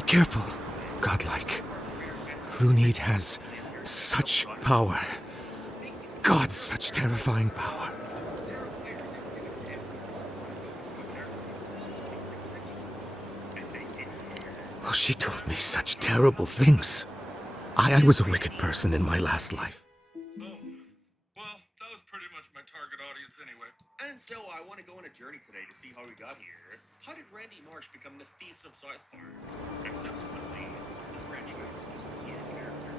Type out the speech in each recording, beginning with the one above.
Be careful, godlike. Runid has such power. God, such terrifying power. Oh, she told me such terrible things. I was a wicked person in my last life. Oh, well, that was pretty much my target audience anyway. And so I want to go on a journey today to see how we got here. How did Randy Marsh become the face of South Park? And subsequently, the franchise's most hated character.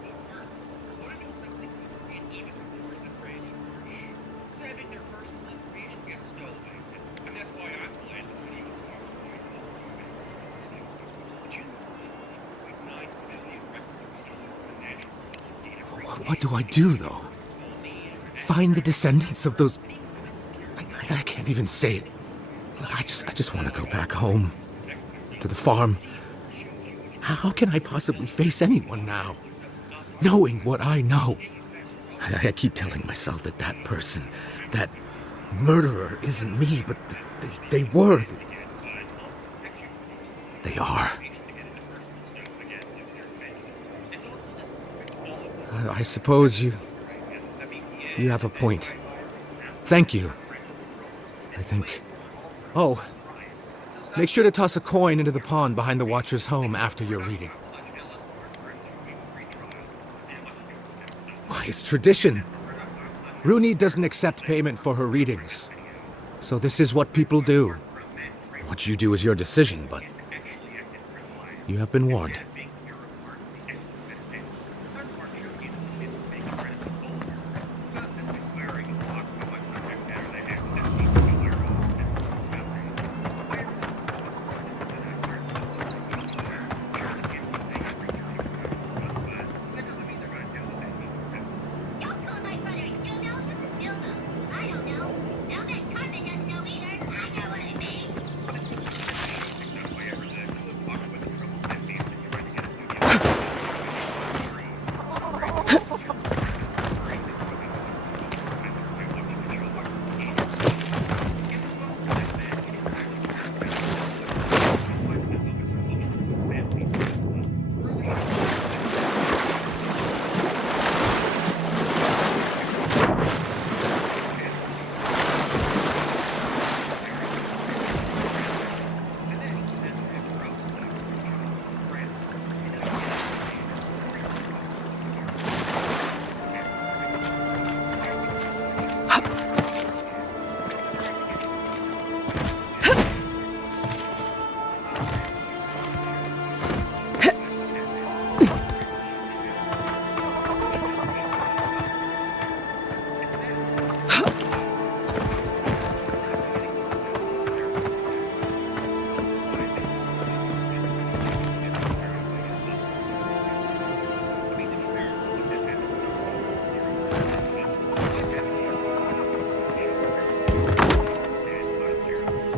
But first, I want to do something and even more than Randy Marsh. It's having their personal information get stolen. And that's why I'm glad this video is sponsored by But you know, 9 million records are stolen from the National Culture Data. What do I do, though? Find the descendants of those... I can't even say it. I just want to go back home. To the farm. How can I possibly face anyone now? Knowing what I know. I keep telling myself that that person, that murderer isn't me, but they were. They are. I suppose you have a point. Thank you. I think... Oh, make sure to toss a coin into the pond behind the Watcher's home after your reading. Why, it's tradition. Rooney doesn't accept payment for her readings. So this is what people do. What you do is your decision, but you have been warned.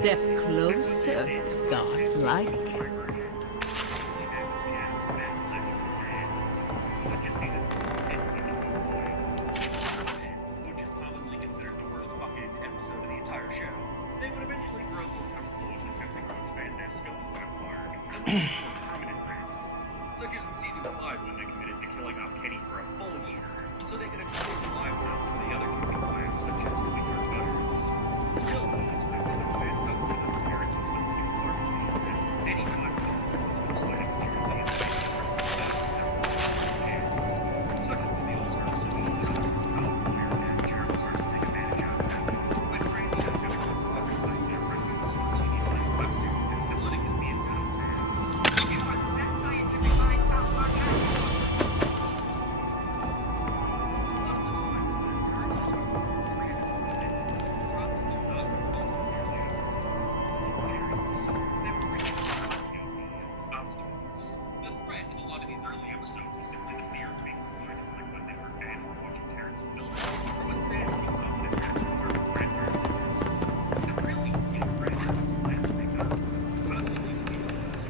Step closer, godlike. Which is commonly considered the worst fucking episode of the entire show. They would eventually grow more comfortable with attempting to expand their scope of South Park and take more prominent risks, such as in season 5 when they committed to killing off Kenny for a full year, so they could explore the lives of some of the other kids in class, such as to be their butters. Still, it's been expand notes and their parents will still feel part to me. Anytime the school wedding is usually in the same kids, such as when the all starts swinging the social college player and Gerald starts to take advantage of them. When Randy is having to walk by their residents spontaneously requesting and letting them be in contact. You are the best scientific mind South Park has. A lot of the times, the current system of treated as women, more often than not, also merely out of parents. They were really obstacles. The threat in a lot of these early episodes was simply the fear of being reminded, like when they were banned from watching Terrence and Phil, or when Stan sneaks up and attacks Marvin's grandparents' house. And really, grandparents is the last thing up. Constantly speaking of this,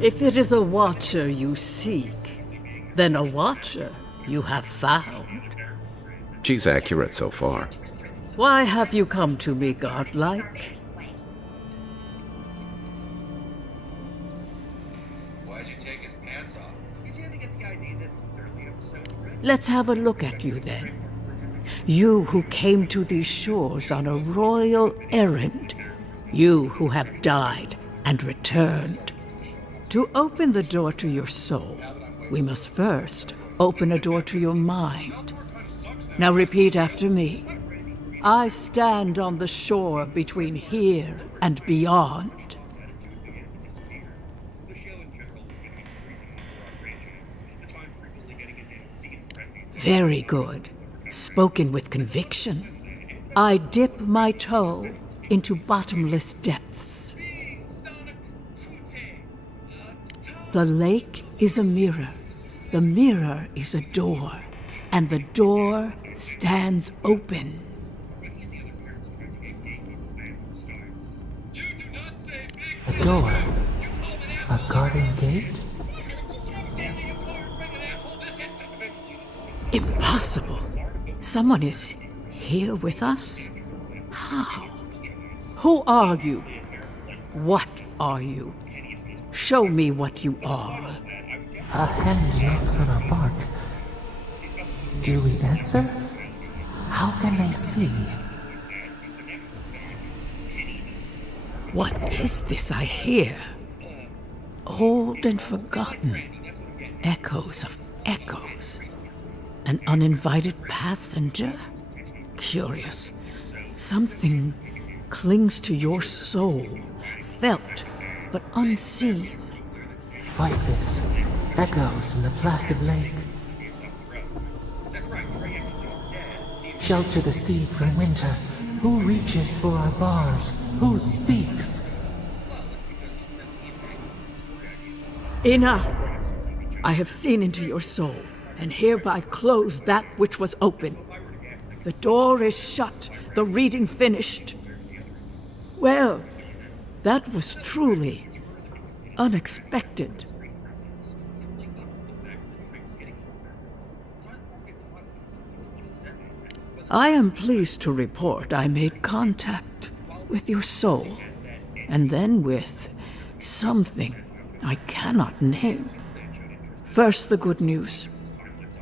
If it is a watcher you seek, then a watcher you have found. She's accurate so far. Why have you come to me, godlike? Why'd you take his pants off? You tend to get the idea that these early episodes were Let's have a look at you then. You who came to these shores on a royal errand. You who have died and returned. To open the door to your soul, we must first open a door to your mind. Now repeat after me. I stand on the shore between here and beyond. The show in general is getting increasingly more outrageous. The time frequently getting into insane frenzies. Very good. Spoken with conviction. I dip my toe into bottomless depths. The lake is a mirror. The mirror is a door. And the door stands open. A door. A garden gate? Impossible. Someone is here with us? How? Who are you? What are you? Show me what you are. A hand knocks on our bark. Do we answer? How can they see? What is this I hear? Old and forgotten. Echoes of echoes. An uninvited passenger? Curious. Something clings to your soul, felt but unseen. Voices. Echoes in the placid lake. Shelter the sea from winter. Who reaches for our bars? Who speaks? Enough! I have seen into your soul, and hereby close that which was open. The door is shut, the reading finished. Well, that was truly unexpected. I am pleased to report I made contact with your soul, and then with something I cannot name. First, the good news.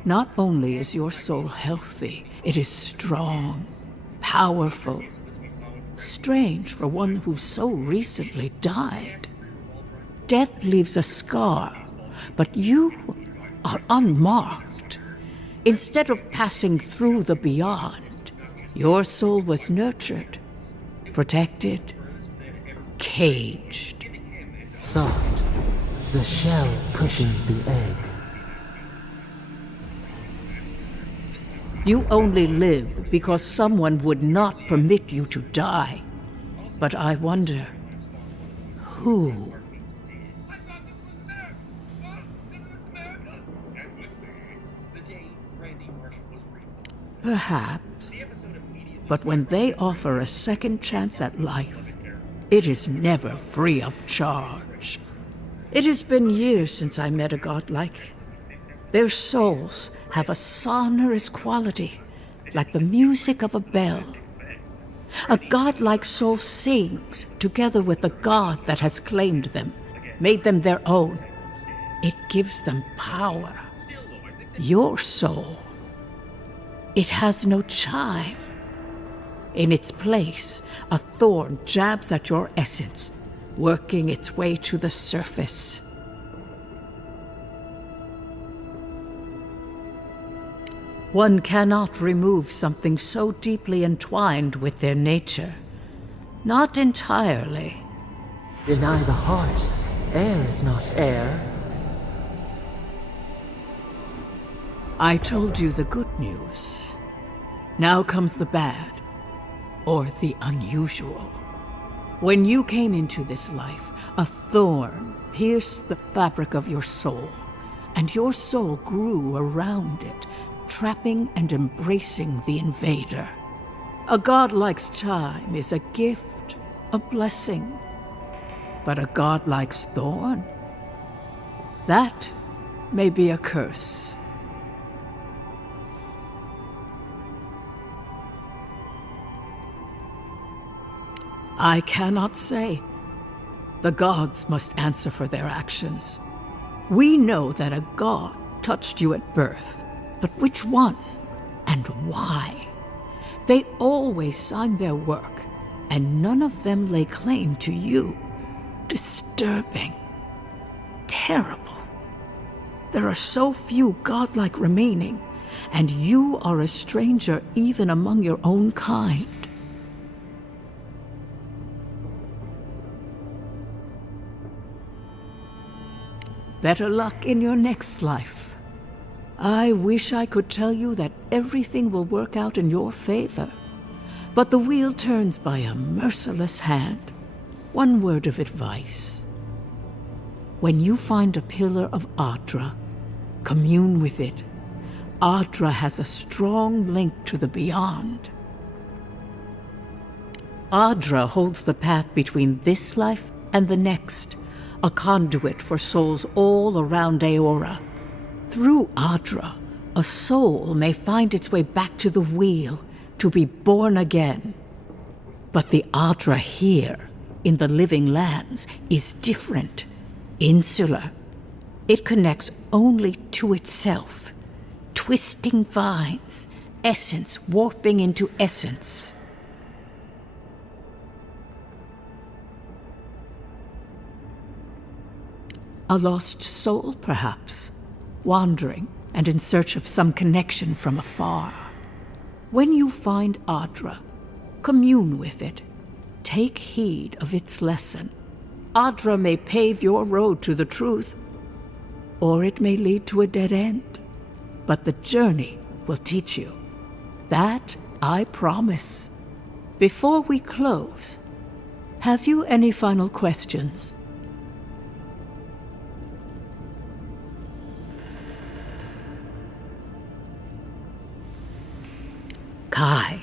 Not only is your soul healthy, it is strong, powerful. Strange for one who so recently died. Death leaves a scar, but you are unmarked. Instead of passing through the beyond, your soul was nurtured, protected, caged. Soft. The shell cushions the egg. You only live because someone would not permit you to die. But I wonder, who? Perhaps. But when they offer a second chance at life, it is never free of charge. It has been years since I met a godlike. Their souls have a sonorous quality, like the music of a bell. A godlike soul sings together with the god that has claimed them, made them their own. It gives them power. Your soul, it has no chime. In its place, a thorn jabs at your essence, working its way to the surface. One cannot remove something so deeply entwined with their nature. Not entirely. Deny the heart. Air is not air. I told you the good news. Now comes the bad, or the unusual. When you came into this life, a thorn pierced the fabric of your soul, and your soul grew around it, trapping and embracing the invader. A godlike's chime is a gift, a blessing. But a godlike's thorn? That may be a curse. I cannot say. The gods must answer for their actions. We know that a god touched you at birth, but which one and why? They always signed their work, and none of them lay claim to you. Disturbing. Terrible. There are so few godlike remaining, and you are a stranger even among your own kind. Better luck in your next life. I wish I could tell you that everything will work out in your favor, but the wheel turns by a merciless hand. One word of advice. When you find a pillar of Adra, commune with it. Adra has a strong link to the beyond. Adra holds the path between this life and the next, a conduit for souls all around Aora. Through Adra, a soul may find its way back to the wheel to be born again. But the Adra here, in the living lands, is different, insular. It connects only to itself. Twisting vines, essence warping into essence. A lost soul, perhaps, wandering and in search of some connection from afar. When you find Adra, commune with it. Take heed of its lesson. Adra may pave your road to the truth, or it may lead to a dead end. But the journey will teach you. That I promise. Before we close, have you any final questions? Kai,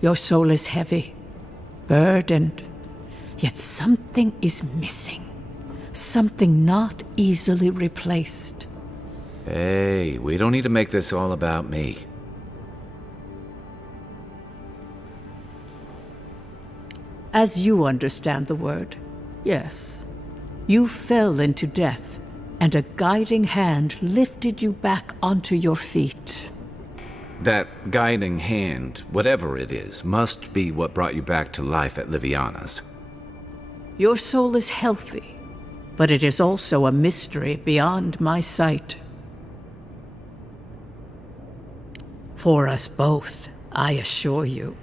your soul is heavy, burdened, yet something is missing. Something not easily replaced. Hey, we don't need to make this all about me. As you understand the word, yes. You fell into death, and a guiding hand lifted you back onto your feet. That guiding hand, whatever it is, must be what brought you back to life at Liviana's. Your soul is healthy, but it is also a mystery beyond my sight. For us both, I assure you.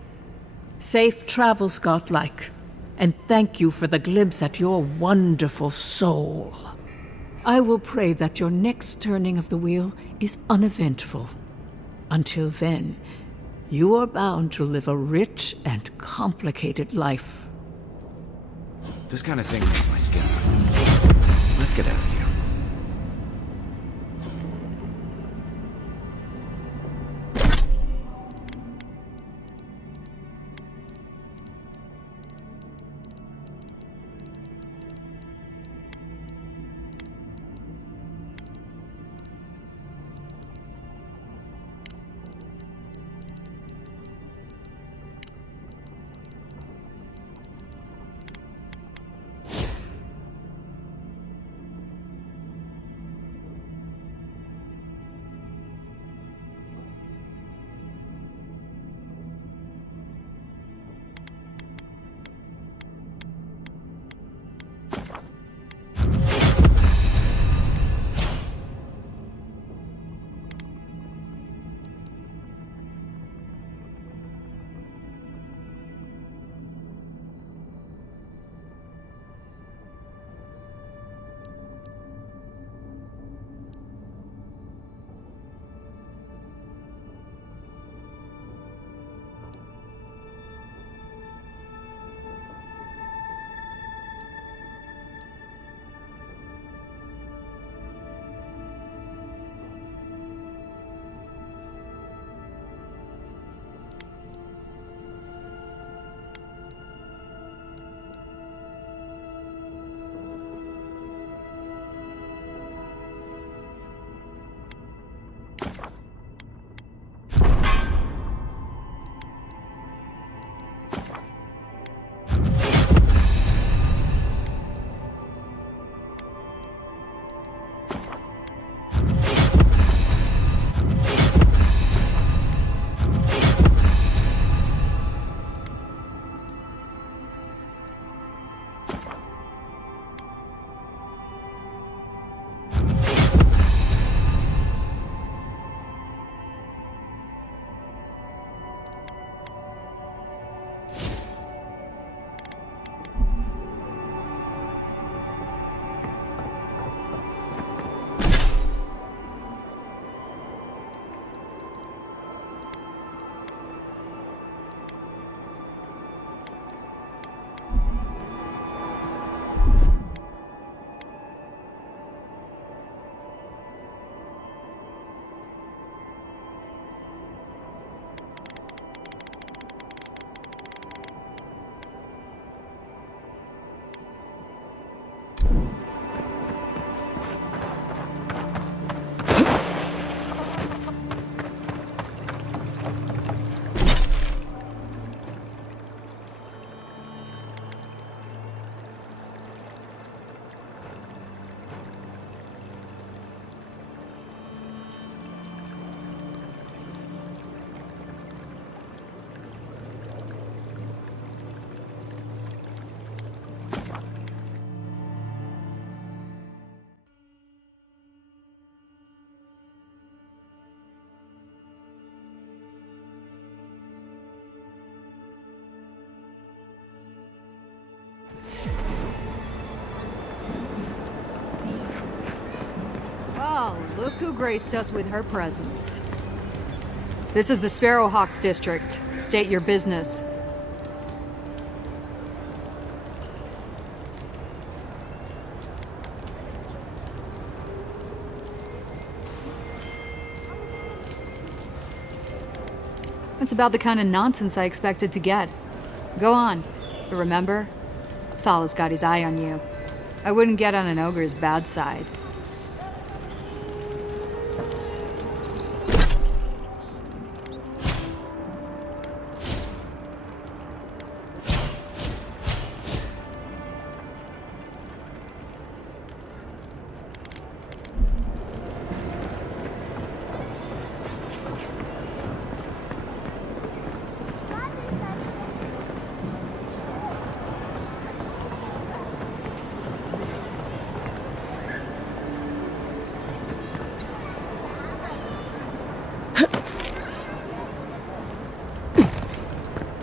Safe travels, godlike, and thank you for the glimpse at your wonderful soul. I will pray that your next turning of the wheel is uneventful. Until then, you are bound to live a rich and complicated life. This kind of thing makes my skin hurt. Let's get out of here. Well, look who graced us with her presence. This is the Sparrowhawks district. State your business. It's about the kind of nonsense I expected to get. Go on. But remember, Thal's got his eye on you. I wouldn't get on an ogre's bad side.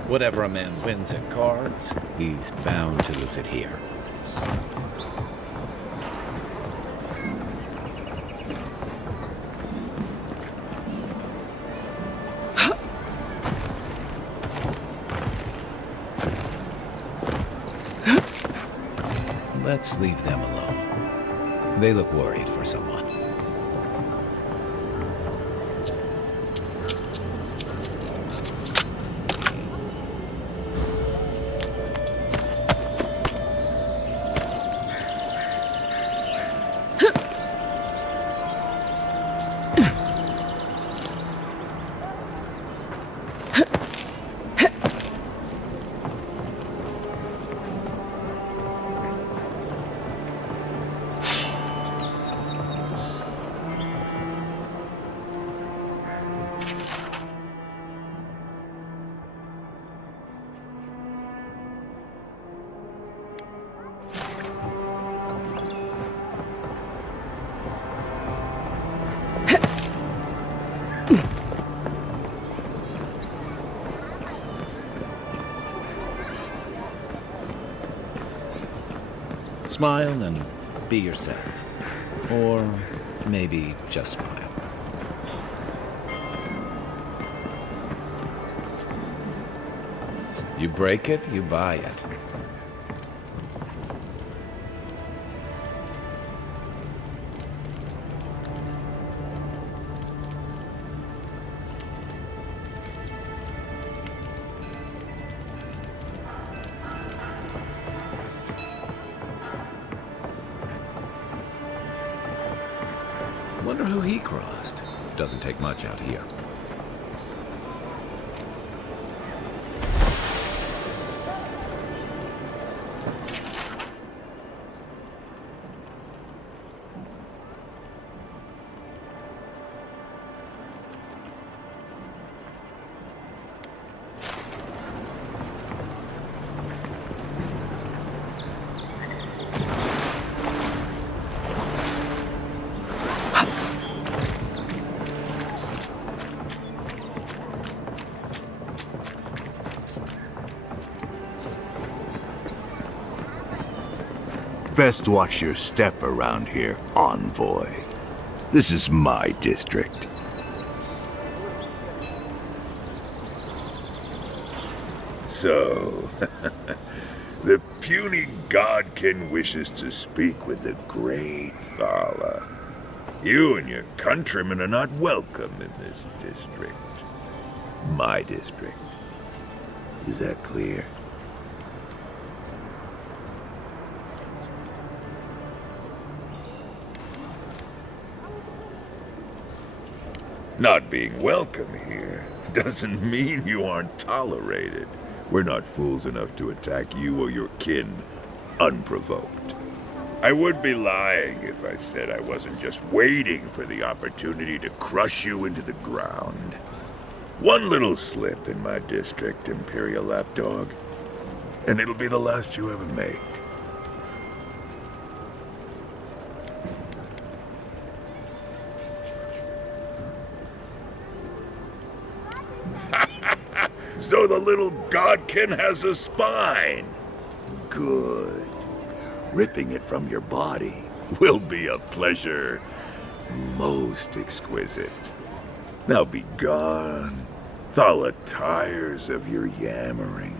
Whatever a man wins at cards, he's bound to lose it here. Let's leave them alone. They look worried for someone. Smile and be yourself. Or maybe just smile. You break it, you buy it. Wonder who he crossed. Doesn't take much out here. Best watch your step around here, envoy. This is my district. So, the puny godkin wishes to speak with the great Thala. You and your countrymen are not welcome in this district. My district. Is that clear? Not being welcome here doesn't mean you aren't tolerated. We're not fools enough to attack you or your kin unprovoked. I would be lying if I said I wasn't just waiting for the opportunity to crush you into the ground. One little slip in my district, Imperial Lapdog, and it'll be the last you ever make. So the little godkin has a spine. Good. Ripping it from your body will be a pleasure Most exquisite. Now be gone. Thala tires of your yammering.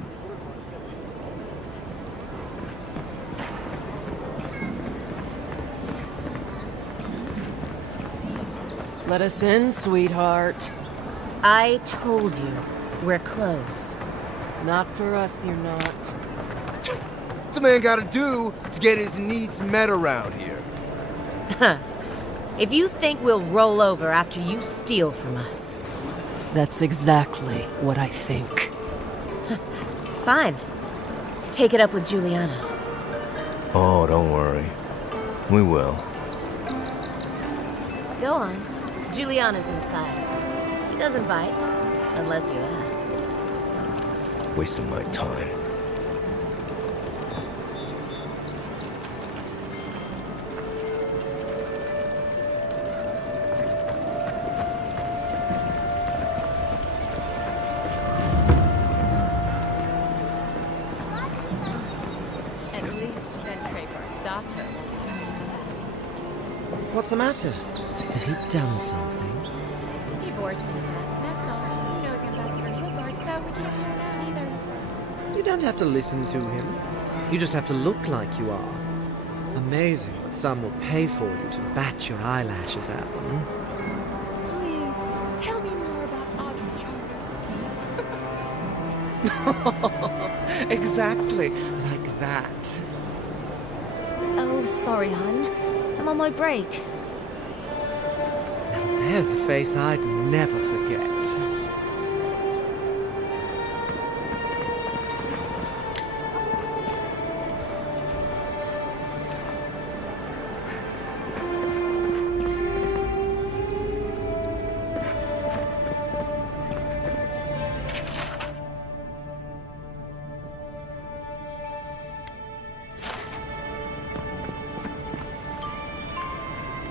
Let us in, sweetheart. I told you, we're closed. Not for us, you're not. What's a man gotta do to get his needs met around here? If you think we'll roll over after you steal from us. That's exactly what I think. Fine. Take it up with Juliana. Oh, don't worry. We will. Go on. Juliana's inside. She doesn't bite, unless you ask. Wasting my time. At least Ben Trabor's daughter won't be coming this week. What's the matter? Has he done something? He bores me to death, that's all. You know he's Ambassador Hillguard, so we can't hear him out either. You don't have to listen to him. You just have to look like you are. Amazing what some will pay for you to bat your eyelashes at them. Please, tell me more about Audrey Chalmers. Exactly like that. Oh, sorry, hun. I'm on my break. Now there's a face I'd never forget.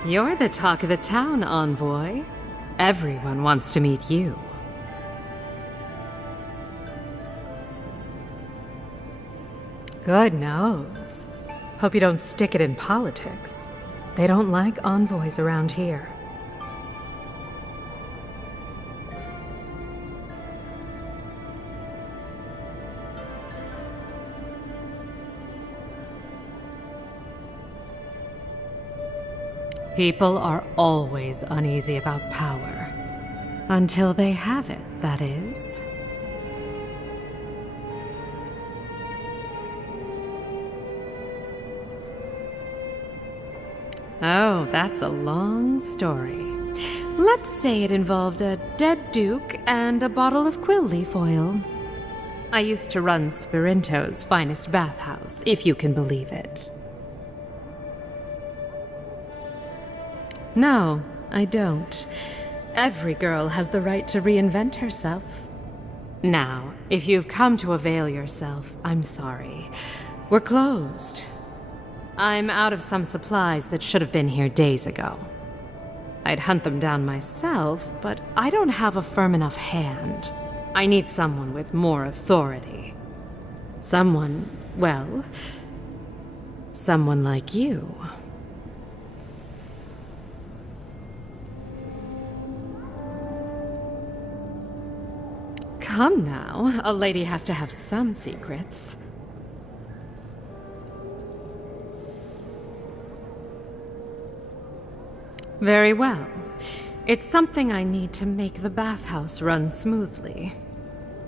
You're the talk of the town, envoy. Everyone wants to meet you. Good nose. Hope you don't stick it in politics. They don't like envoys around here. People are always uneasy about power. Until they have it, that is. Oh, that's a long story. Let's say it involved a dead duke and a bottle of quill leaf oil. I used to run Spirinto's finest bathhouse, if you can believe it. No, I don't. Every girl has the right to reinvent herself. Now, if you've come to avail yourself, I'm sorry. We're closed. I'm out of some supplies that should have been here days ago. I'd hunt them down myself, but I don't have a firm enough hand. I need someone with more authority. Someone, well, someone like you. Come now, a lady has to have some secrets. Very well. It's something I need to make the bathhouse run smoothly.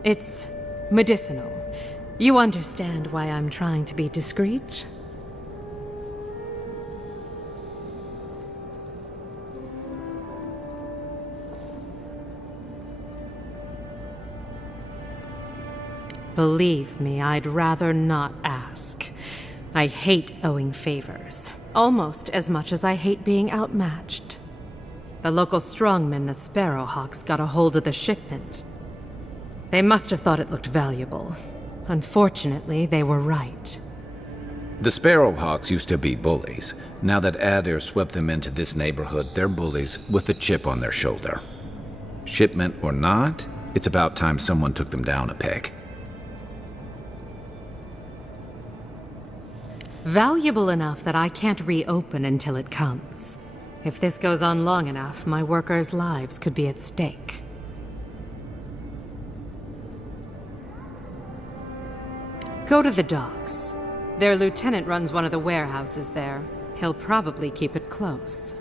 It's medicinal. You understand why I'm trying to be discreet? Believe me, I'd rather not ask. I hate owing favors, almost as much as I hate being outmatched. The local strongmen, the Sparrowhawks, got a hold of the shipment. They must have thought it looked valuable. Unfortunately, they were right. The Sparrowhawks used to be bullies. Now that Adair swept them into this neighborhood, they're bullies with a chip on their shoulder. Shipment or not, it's about time someone took them down a peg. Valuable enough that I can't reopen until it comes. If this goes on long enough, my workers' lives could be at stake. Go to the docks. Their lieutenant runs one of the warehouses there. He'll probably keep it close.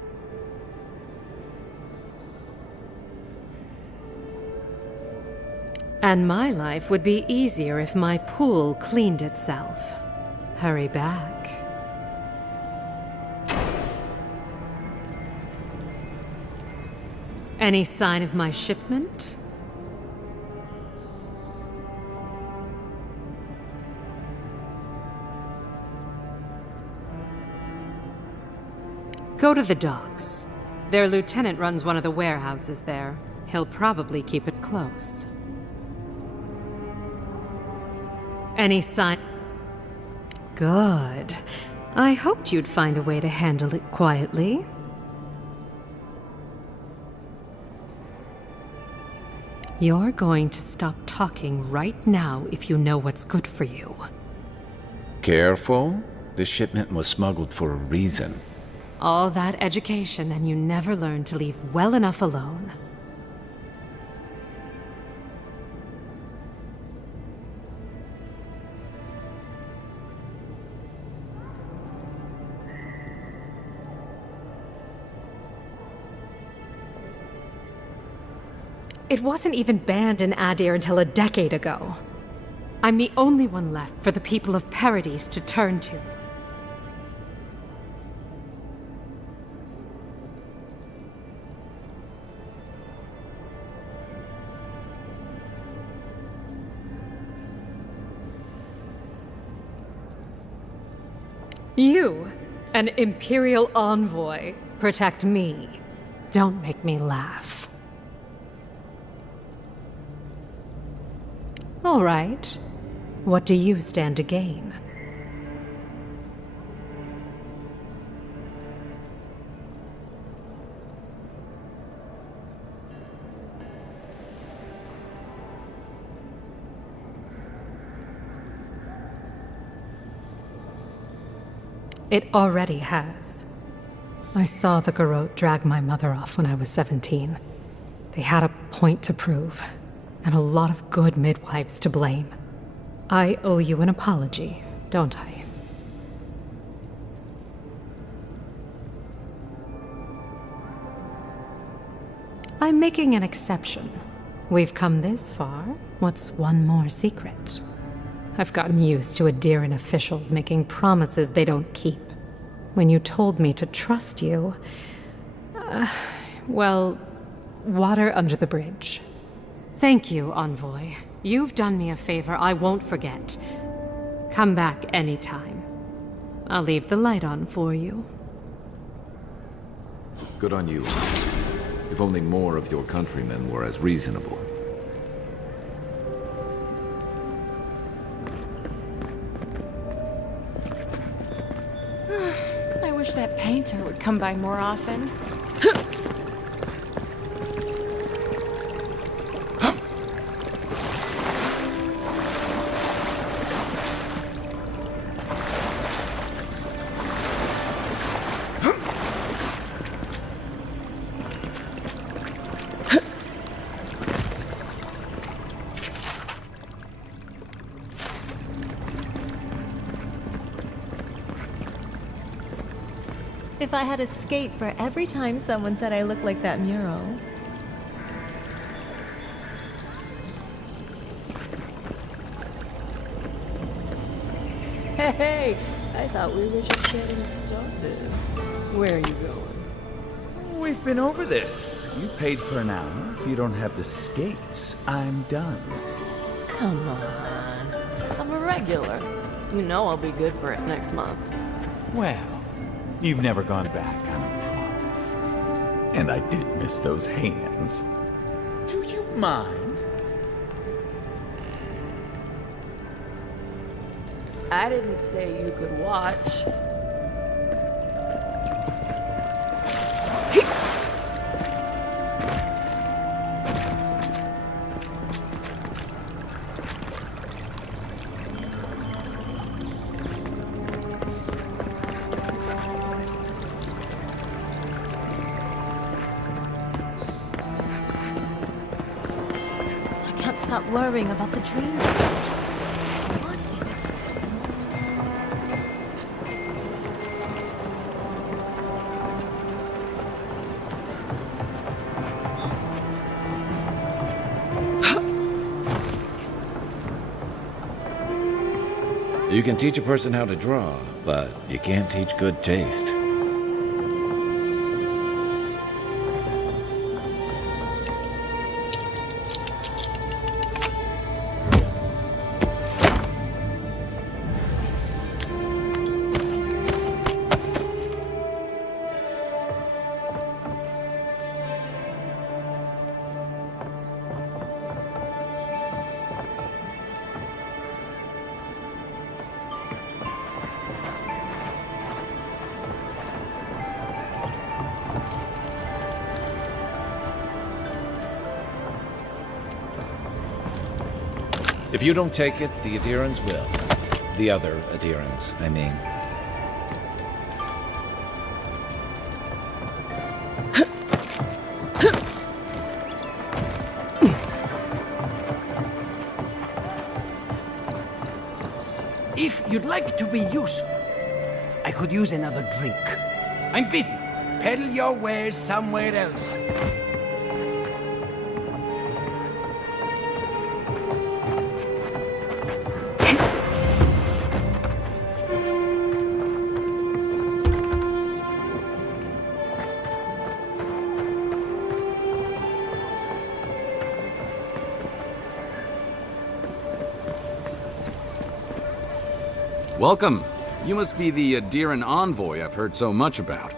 And my life would be easier if my pool cleaned itself. Hurry back. Any sign of my shipment? Go to the docks. Their lieutenant runs one of the warehouses there. He'll probably keep it close. Any sign? Good. I hoped you'd find a way to handle it quietly. You're going to stop talking right now if you know what's good for you. Careful. This shipment was smuggled for a reason. All that education and you never learned to leave well enough alone. It wasn't even banned in Adir until a decade ago. I'm the only one left for the people of Paradise to turn to. You, an Imperial envoy, protect me. Don't make me laugh. All right. What do you stand to gain? It already has. I saw the Garrote drag my mother off when I was 17. They had a point to prove, and a lot of good midwives to blame. I owe you an apology, don't I? I'm making an exception. We've come this far. What's one more secret? I've gotten used to Adiran officials making promises they don't keep. When you told me to trust you... well, water under the bridge. Thank you, Envoy. You've done me a favor I won't forget. Come back anytime. I'll leave the light on for you. Good on you. If only more of your countrymen were as reasonable. I wish that painter would come by more often. If I had a skate for every time someone said I looked like that mural. Hey, I thought we were just getting started. Where are you going? We've been over this. You paid for an hour. If you don't have the skates, I'm done. Come on. I'm a regular. You know I'll be good for it next month. Well, you've never gone back on a promise. And I did miss those hands. Do you mind? I didn't say you could watch. stop worrying about the dream. You can teach a person how to draw, but you can't teach good taste. If you don't take it, the Adirans will. The other Adirans, I mean. If you'd like to be useful, I could use another drink. I'm busy. Peddle your wares somewhere else. Welcome. You must be the Adiran envoy I've heard so much about.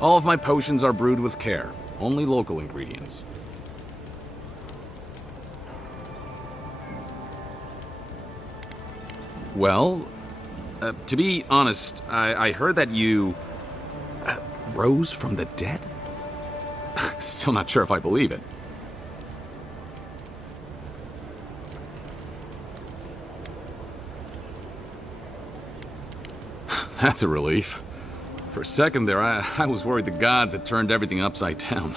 All of my potions are brewed with care, only local ingredients. Well, to be honest, I heard that you rose from the dead? Still not sure if I believe it. That's a relief. For a second there, I was worried the gods had turned everything upside down.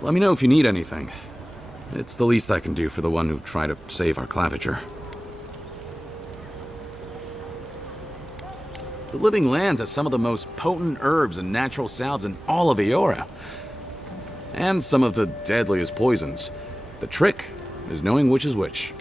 Let me know if you need anything. It's the least I can do for the one who tried to save our claviger. The Living Lands has some of the most potent herbs and natural salves in all of Eora. And some of the deadliest poisons. The trick is knowing which is which.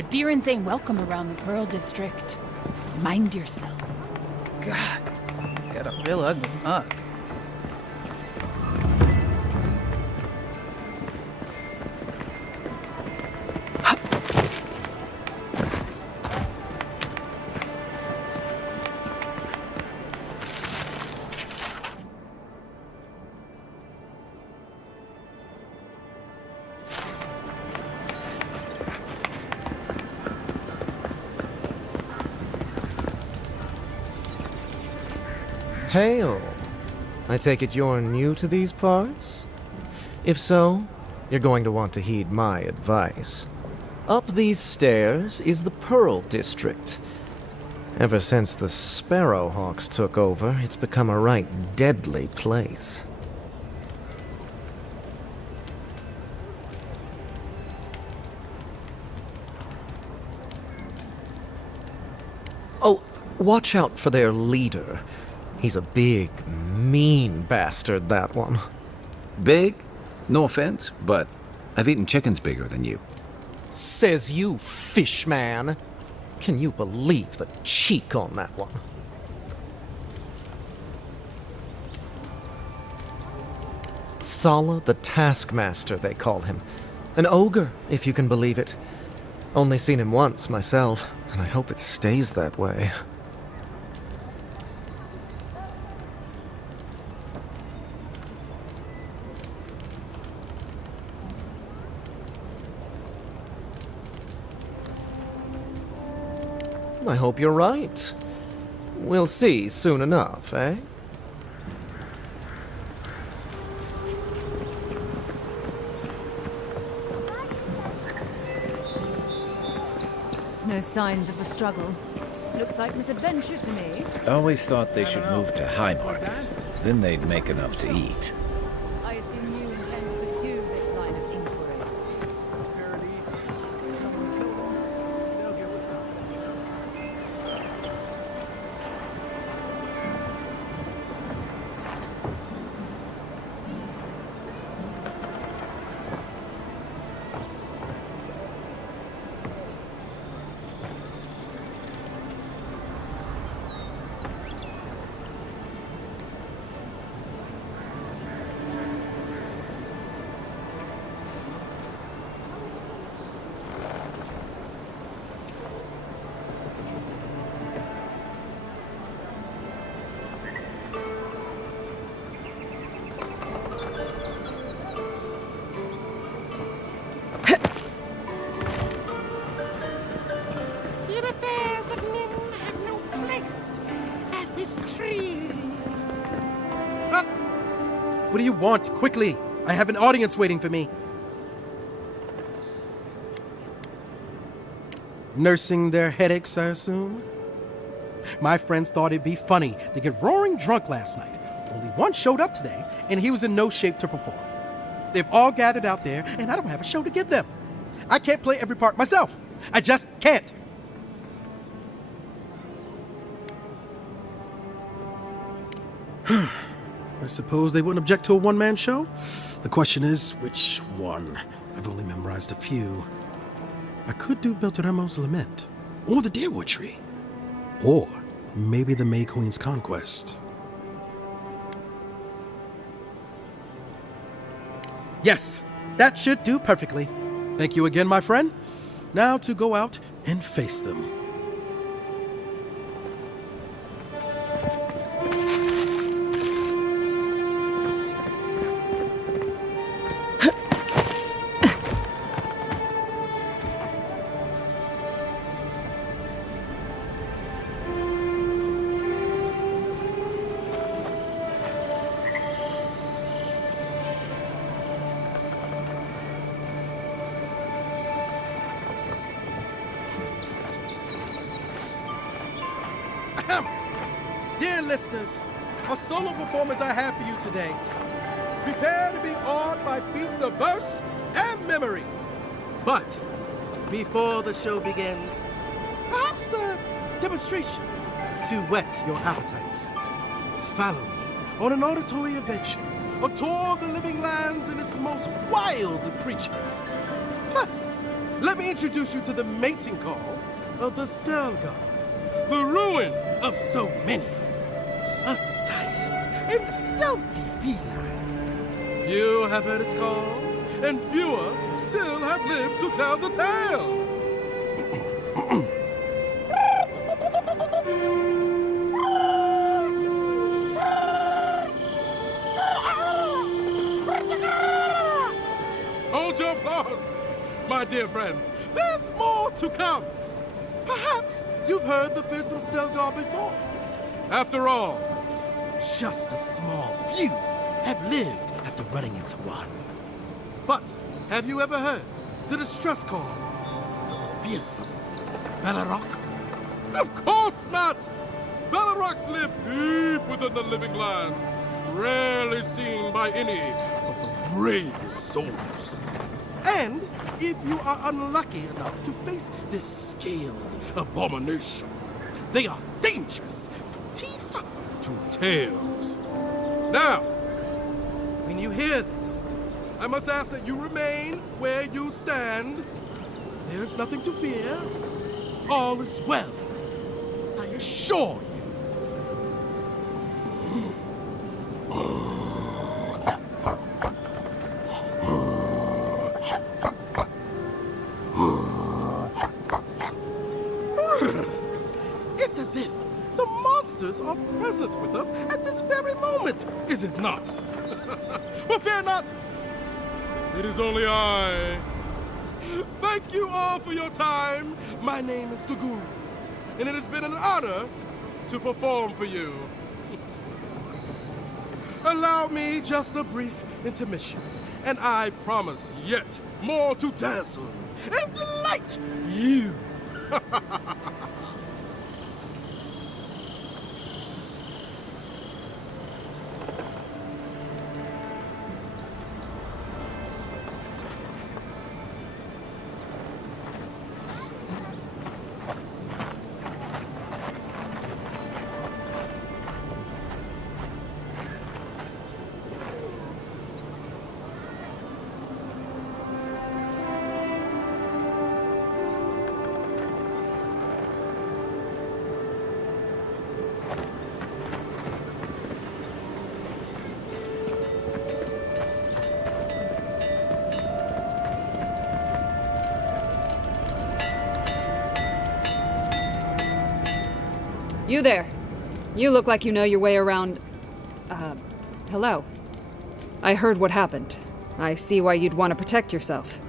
Adherents ain't welcome around the Pearl District. Mind yourself. God, got a real ugly mug. Hail! I take it you're new to these parts? If so, you're going to want to heed my advice. Up these stairs is the Pearl District. Ever since the Sparrowhawks took over, it's become a right deadly place. Oh, watch out for their leader. He's a big, mean bastard, that one. Big? No offense, but I've eaten chickens bigger than you. Says you, fishman. Can you believe the cheek on that one? Thala the Taskmaster, they call him. An ogre, if you can believe it. Only seen him once, myself, and I hope it stays that way. I hope you're right. We'll see soon enough, eh? No signs of a struggle. Looks like misadventure to me. I always thought they should move to High Market. Then they'd make enough to eat. I assume you intend to pursue this line of inquiry. Your affairs of men have no place at this tree. What do you want? Quickly! I have an audience waiting for me. Nursing their headaches, I assume? My friends thought it'd be funny to get roaring drunk last night. Only one showed up today, and he was in no shape to perform. They've all gathered out there, and I don't have a show to give them. I can't play every part myself. I just can't. I suppose they wouldn't object to a one-man show? The question is, which one? I've only memorized a few. I could do Beltramo's Lament, or the Deerwood Tree, or maybe the May Queen's Conquest. Yes, that should do perfectly. Thank you again, my friend. Now to go out and face them. Dear listeners, a solo performance I have for you today. Prepare to be awed by feats of verse and memory. But before the show begins, perhaps a demonstration to whet your appetites. Follow me on an auditory adventure, a tour of the living lands and its most wild creatures. First, let me introduce you to the mating call of the Stelgar, the ruin of so many. A silent and stealthy feline. Few have heard its call, and fewer still have lived to tell the tale. Hold your applause, my dear friends. There's more to come. Perhaps you've heard the fearsome Stelgar before. After all, just a small few have lived after running into one. But have you ever heard the distress call of a fearsome Bellerock? Of course not! Bellerocks live deep within the living lands, rarely seen by any of the bravest souls. And if you are unlucky enough to face this scaled abomination, they are dangerous from teeth to tails. Now, when you hear this, I must ask that you remain where you stand. There's nothing to fear. All is well, I assure you. It's as if the monsters are present with us at this very moment, is it not? But fear not, it is only I. Thank you all for your time. My name is Tuguru, and it has been an honor to perform for you. Allow me just a brief intermission, and I promise yet more to dazzle and delight you. You there. You look like you know your way around... hello. I heard what happened. I see why you'd want to protect yourself.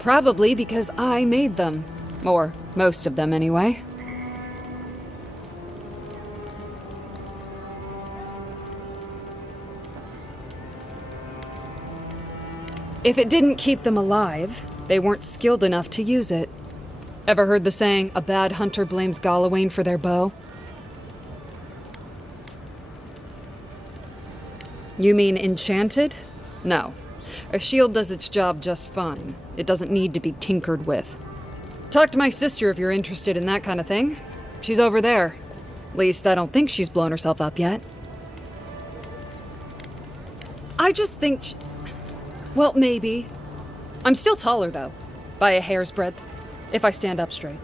Probably because I made them. Or most of them, anyway. If it didn't keep them alive, they weren't skilled enough to use it. Ever heard the saying, a bad hunter blames Gallowayne for their bow? You mean enchanted? No. A shield does its job just fine. It doesn't need to be tinkered with. Talk to my sister if you're interested in that kind of thing. She's over there. At least I don't think she's blown herself up yet. I just think... Well, maybe. I'm still taller, though. By a hair's breadth. If I stand up straight.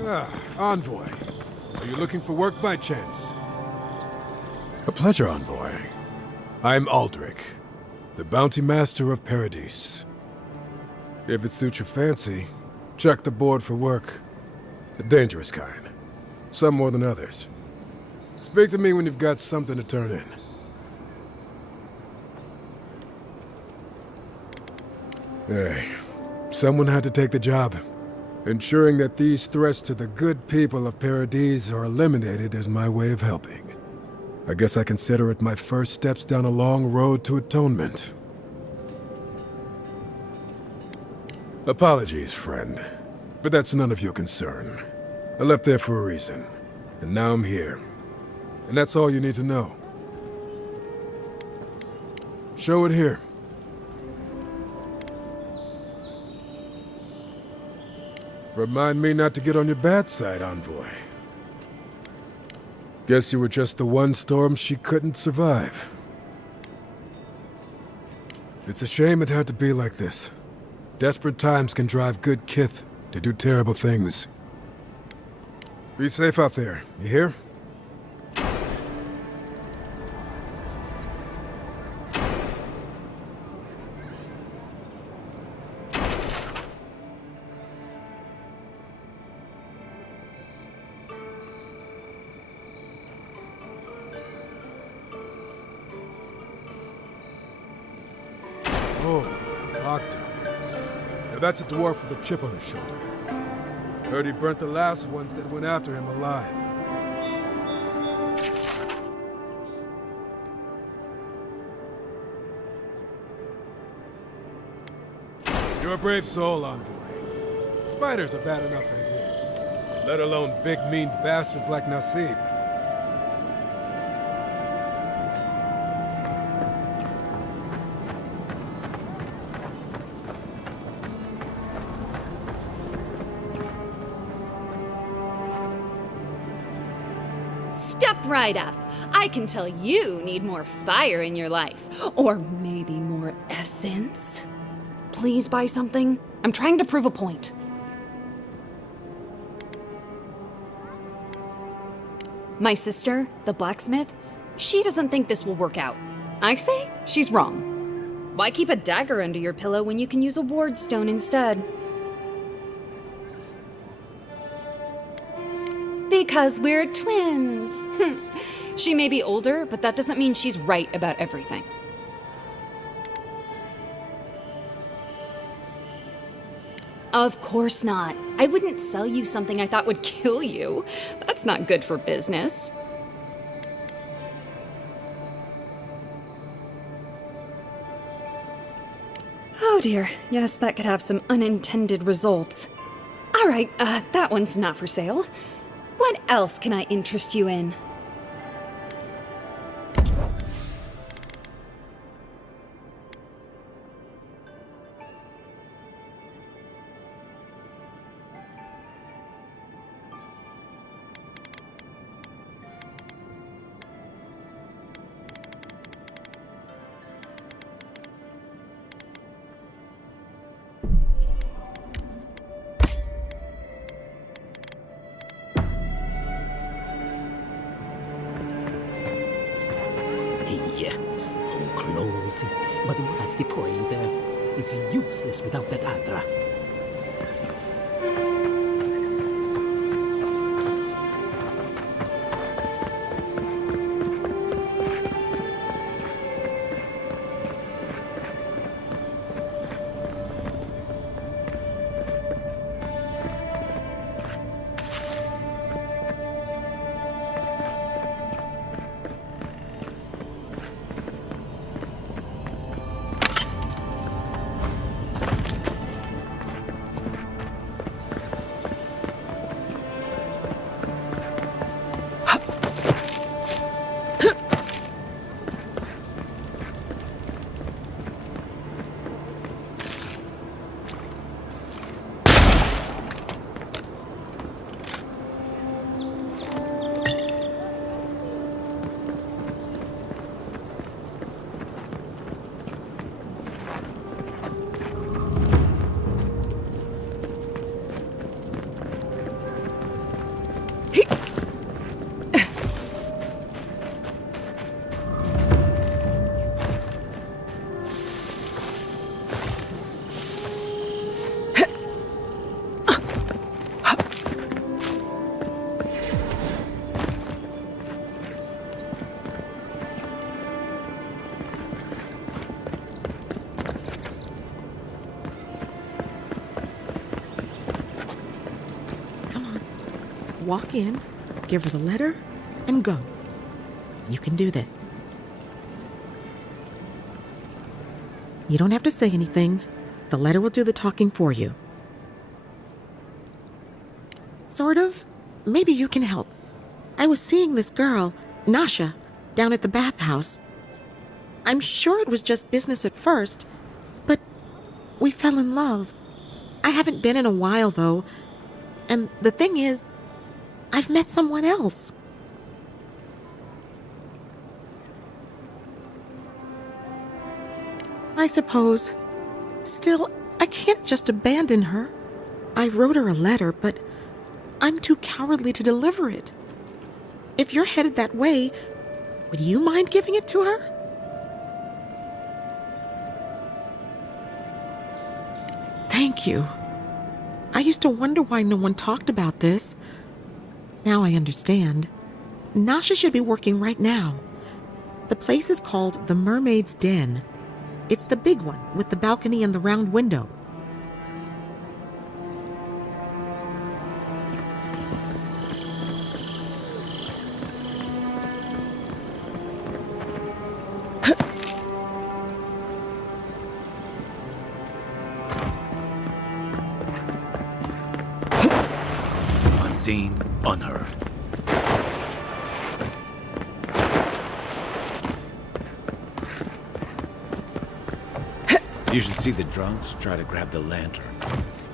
Ah, Envoy. Are you looking for work by chance? A pleasure, Envoy. I'm Aldrich, the Bounty Master of Paradise. If it suits your fancy, check the board for work. A dangerous kind. Some more than others. Speak to me when you've got something to turn in. Hey, someone had to take the job. Ensuring that these threats to the good people of Paradise are eliminated is my way of helping. I guess I consider it my first steps down a long road to atonement. Apologies, friend, but that's none of your concern. I left there for a reason, and now I'm here. And that's all you need to know. Show it here. Remind me not to get on your bad side, Envoy. Guess you were just the one storm she couldn't survive. It's a shame it had to be like this. Desperate times can drive good kith to do terrible things. Be safe out there, you hear? Oh, Octa. Now that's a dwarf with a chip on his shoulder. Heard he burnt the last ones that went after him alive. You're a brave soul, Envoy. Spiders are bad enough as is, let alone big mean bastards like Nasib. Step right up. I can tell you need more fire in your life. Or maybe more essence. Please buy something. I'm trying to prove a point. My sister, the blacksmith, she doesn't think this will work out. I say she's wrong. Why keep a dagger under your pillow when you can use a ward stone instead? Because we're twins. She may be older, but that doesn't mean she's right about everything. Of course not. I wouldn't sell you something I thought would kill you. That's not good for business. Oh dear, yes, that could have some unintended results. All right, that one's not for sale. What else can I interest you in? So close. But what's the point? It's useless without that dagger. walk in, give her the letter, and go. You can do this. You don't have to say anything. The letter will do the talking for you. Sort of. Maybe you can help. I was seeing this girl, Nasha, down at the bathhouse. I'm sure it was just business at first, but we fell in love. I haven't been in a while, though. And the thing is, I've met someone else. I suppose. Still, I can't just abandon her. I wrote her a letter, but I'm too cowardly to deliver it. If you're headed that way, would you mind giving it to her? Thank you. I used to wonder why no one talked about this. Now I understand. Nasha should be working right now. The place is called the Mermaid's Den. It's the big one with the balcony and the round window. Unseen, unheard. You should see the drunks try to grab the lantern.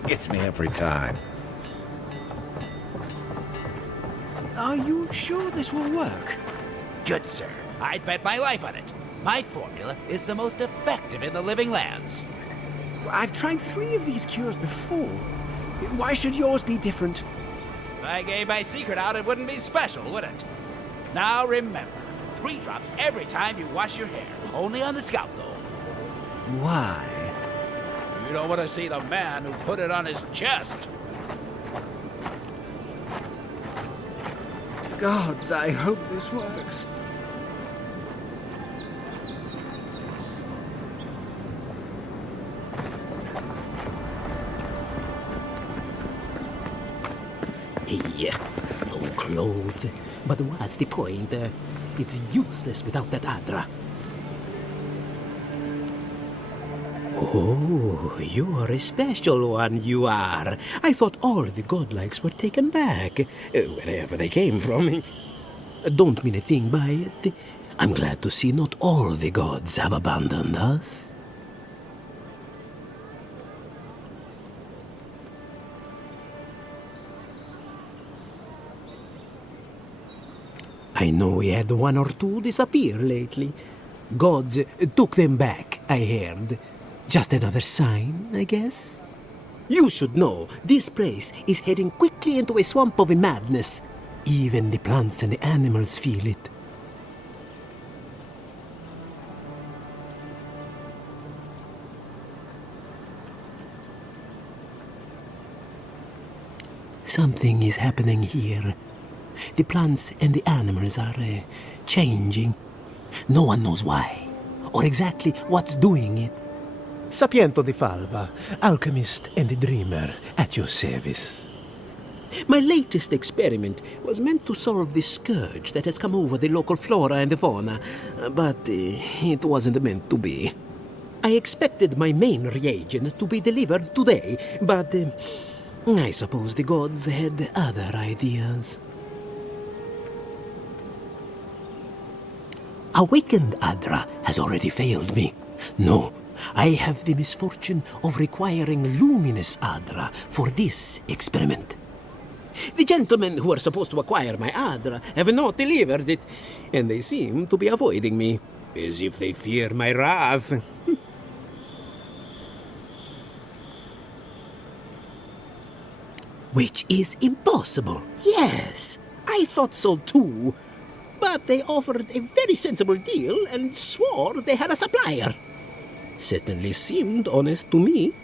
Gets me every time. Are you sure this will work? Good, sir. I'd bet my life on it. My formula is the most effective in the living lands. I've tried 3 of these cures before. Why should yours be different? If I gave my secret out, it wouldn't be special, would it? Now remember, 3 drops every time you wash your hair. Only on the scalp, though. Why? You don't want to see the man who put it on his chest. Gods, I hope this works. Hey, so close. But what's the point? It's useless without that Adra. Oh, you're a special one, you are. I thought all the godlikes were taken back, wherever they came from. Don't mean a thing by it. I'm glad to see not all the gods have abandoned us. I know we had 1 or 2 disappear lately. Gods took them back, I heard. Just another sign, I guess? You should know, this place is heading quickly into a swamp of madness. Even the plants and the animals feel it. Something is happening here. The plants and the animals are changing. No one knows why, or exactly what's doing it. Sapiento di Falva, alchemist and dreamer, at your service. My latest experiment was meant to solve the scourge that has come over the local flora and the fauna, but it wasn't meant to be. I expected my main reagent to be delivered today, but I suppose the gods had other ideas. Awakened Adra has already failed me. No, I have the misfortune of requiring luminous Adra for this experiment. The gentlemen who are supposed to acquire my Adra have not delivered it, and they seem to be avoiding me, as if they fear my wrath. Which is impossible, yes. I thought so too. But they offered a very sensible deal and swore they had a supplier. Certainly seemed honest to me.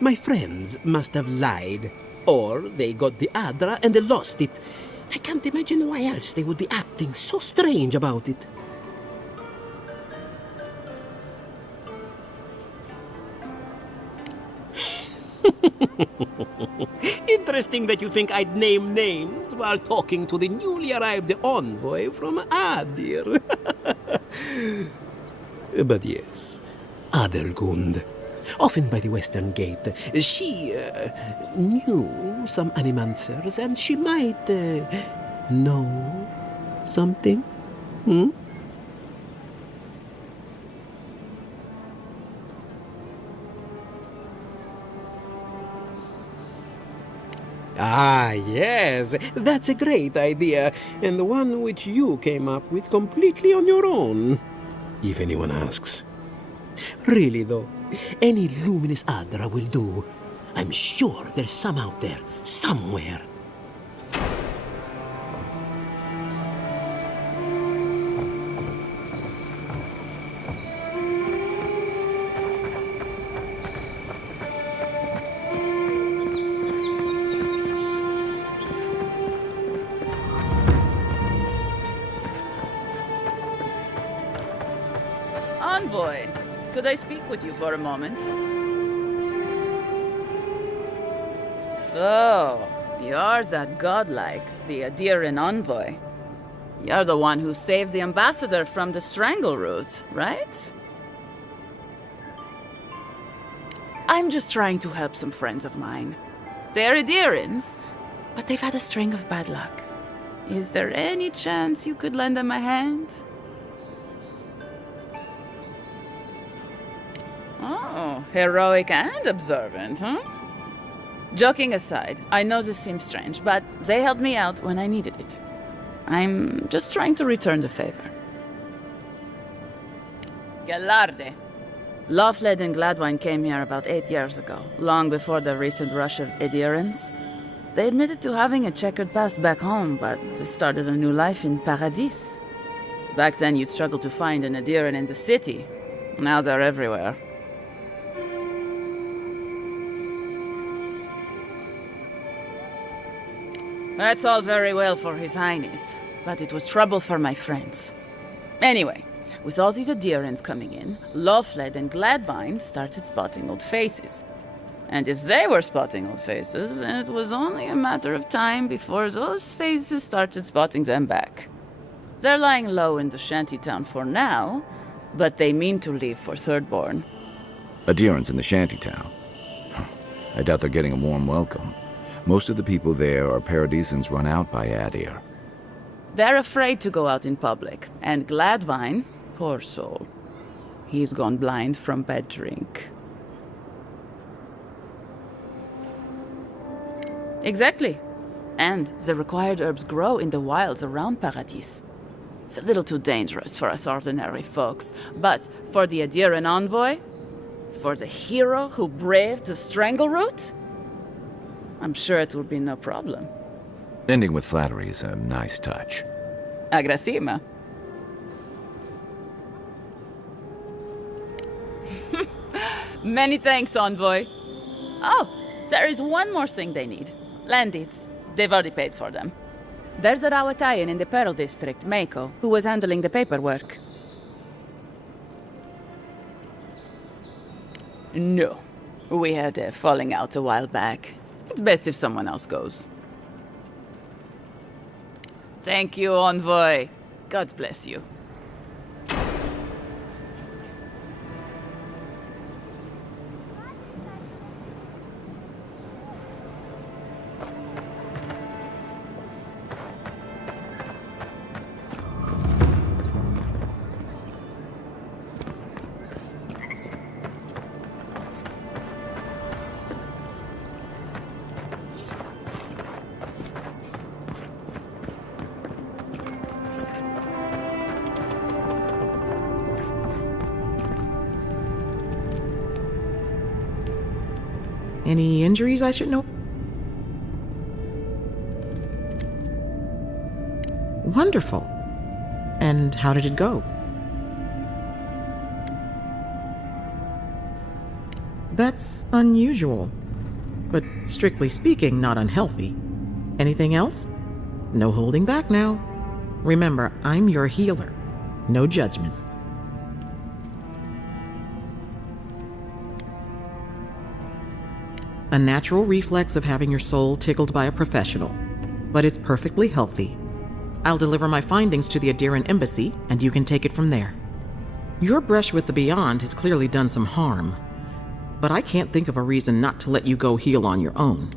My friends must have lied. Or they got the Adra and they lost it. I can't imagine why else they would be acting so strange about it. Interesting that you think I'd name names while talking to the newly arrived envoy from Adir. But yes, Adelgund, often by the western gate, she knew some animancers, and she might know something. Hmm? Ah, yes, that's a great idea, and the one which you came up with completely on your own, if anyone asks. Really, though, any luminous Adra will do. I'm sure there's some out there, somewhere. Envoy, could I speak with you for a moment? So, you're that godlike, the Adiran envoy. You're the one who saves the ambassador from the strangle root, right? I'm just trying to help some friends of mine. They're Adirans, but they've had a string of bad luck. Is there any chance you could lend them a hand? Oh, heroic and observant, huh? Joking aside, I know this seems strange, but they helped me out when I needed it. I'm just trying to return the favor. Galarde. Lofled and Gladwine came here about 8 years ago, long before the recent rush of adherents. They admitted to having a checkered past back home, but they started a new life in Paradis. Back then, you'd struggle to find an adherent in the city. Now they're everywhere. That's all very well for His Highness, but it was trouble for my friends. Anyway, with all these adherents coming in, Lofled and Gladvine started spotting old faces. And if they were spotting old faces, it was only a matter of time before those faces started spotting them back. They're lying low in the shantytown for now, but they mean to leave for Thirdborn. Adherents in the shantytown. I doubt they're getting a warm welcome. Most of the people there are Paradisans run out by Adir. They're afraid to go out in public, and Gladvine, poor soul, he's gone blind from bad drink. Exactly. And the required herbs grow in the wilds around Paradis. It's a little too dangerous for us ordinary folks, but for the Adiran envoy, for the hero who braved the strangle root, I'm sure it will be no problem. Ending with flattery is a nice touch. Agrasima. Many thanks, envoy. Oh, there is one more thing they need. Land deeds. They've already paid for them. There's a Rawatayan in the Pearl District, Mako, who was handling the paperwork. No. We had a falling out a while back. It's best if someone else goes. Thank you, envoy. God bless you. Any injuries I should know? Wonderful. And how did it go? That's unusual, but strictly speaking, not unhealthy. Anything else? No holding back now. Remember, I'm your healer. No judgments. A natural reflex of having your soul tickled by a professional, but it's perfectly healthy. I'll deliver my findings to the Adiran embassy, and you can take it from there. Your brush with the Beyond has clearly done some harm, but I can't think of a reason not to let you go heal on your own.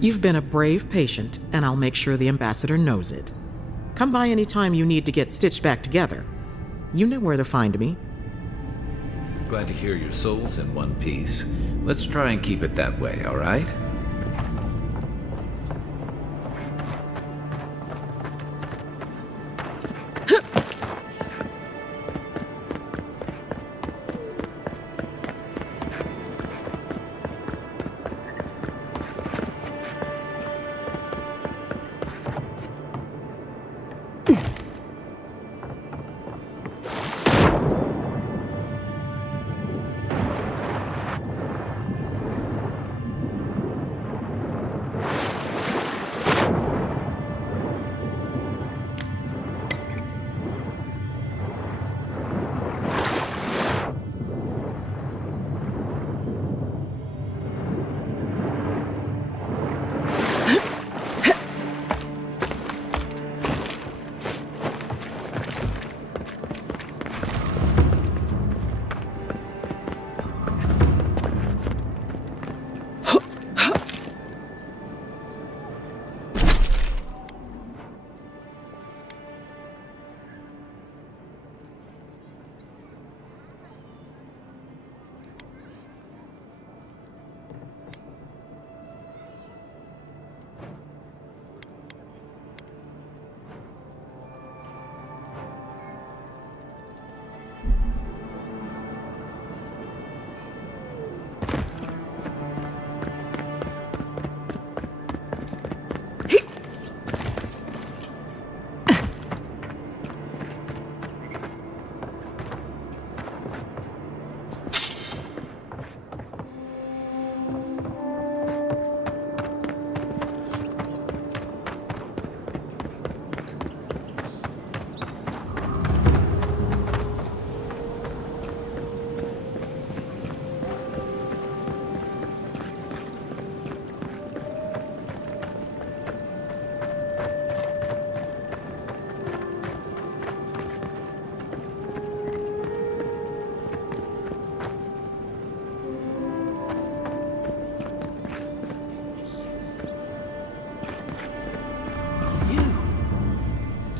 You've been a brave patient, and I'll make sure the ambassador knows it. Come by any time you need to get stitched back together. You know where to find me. Glad to hear your soul's in one piece. Let's try and keep it that way, all right?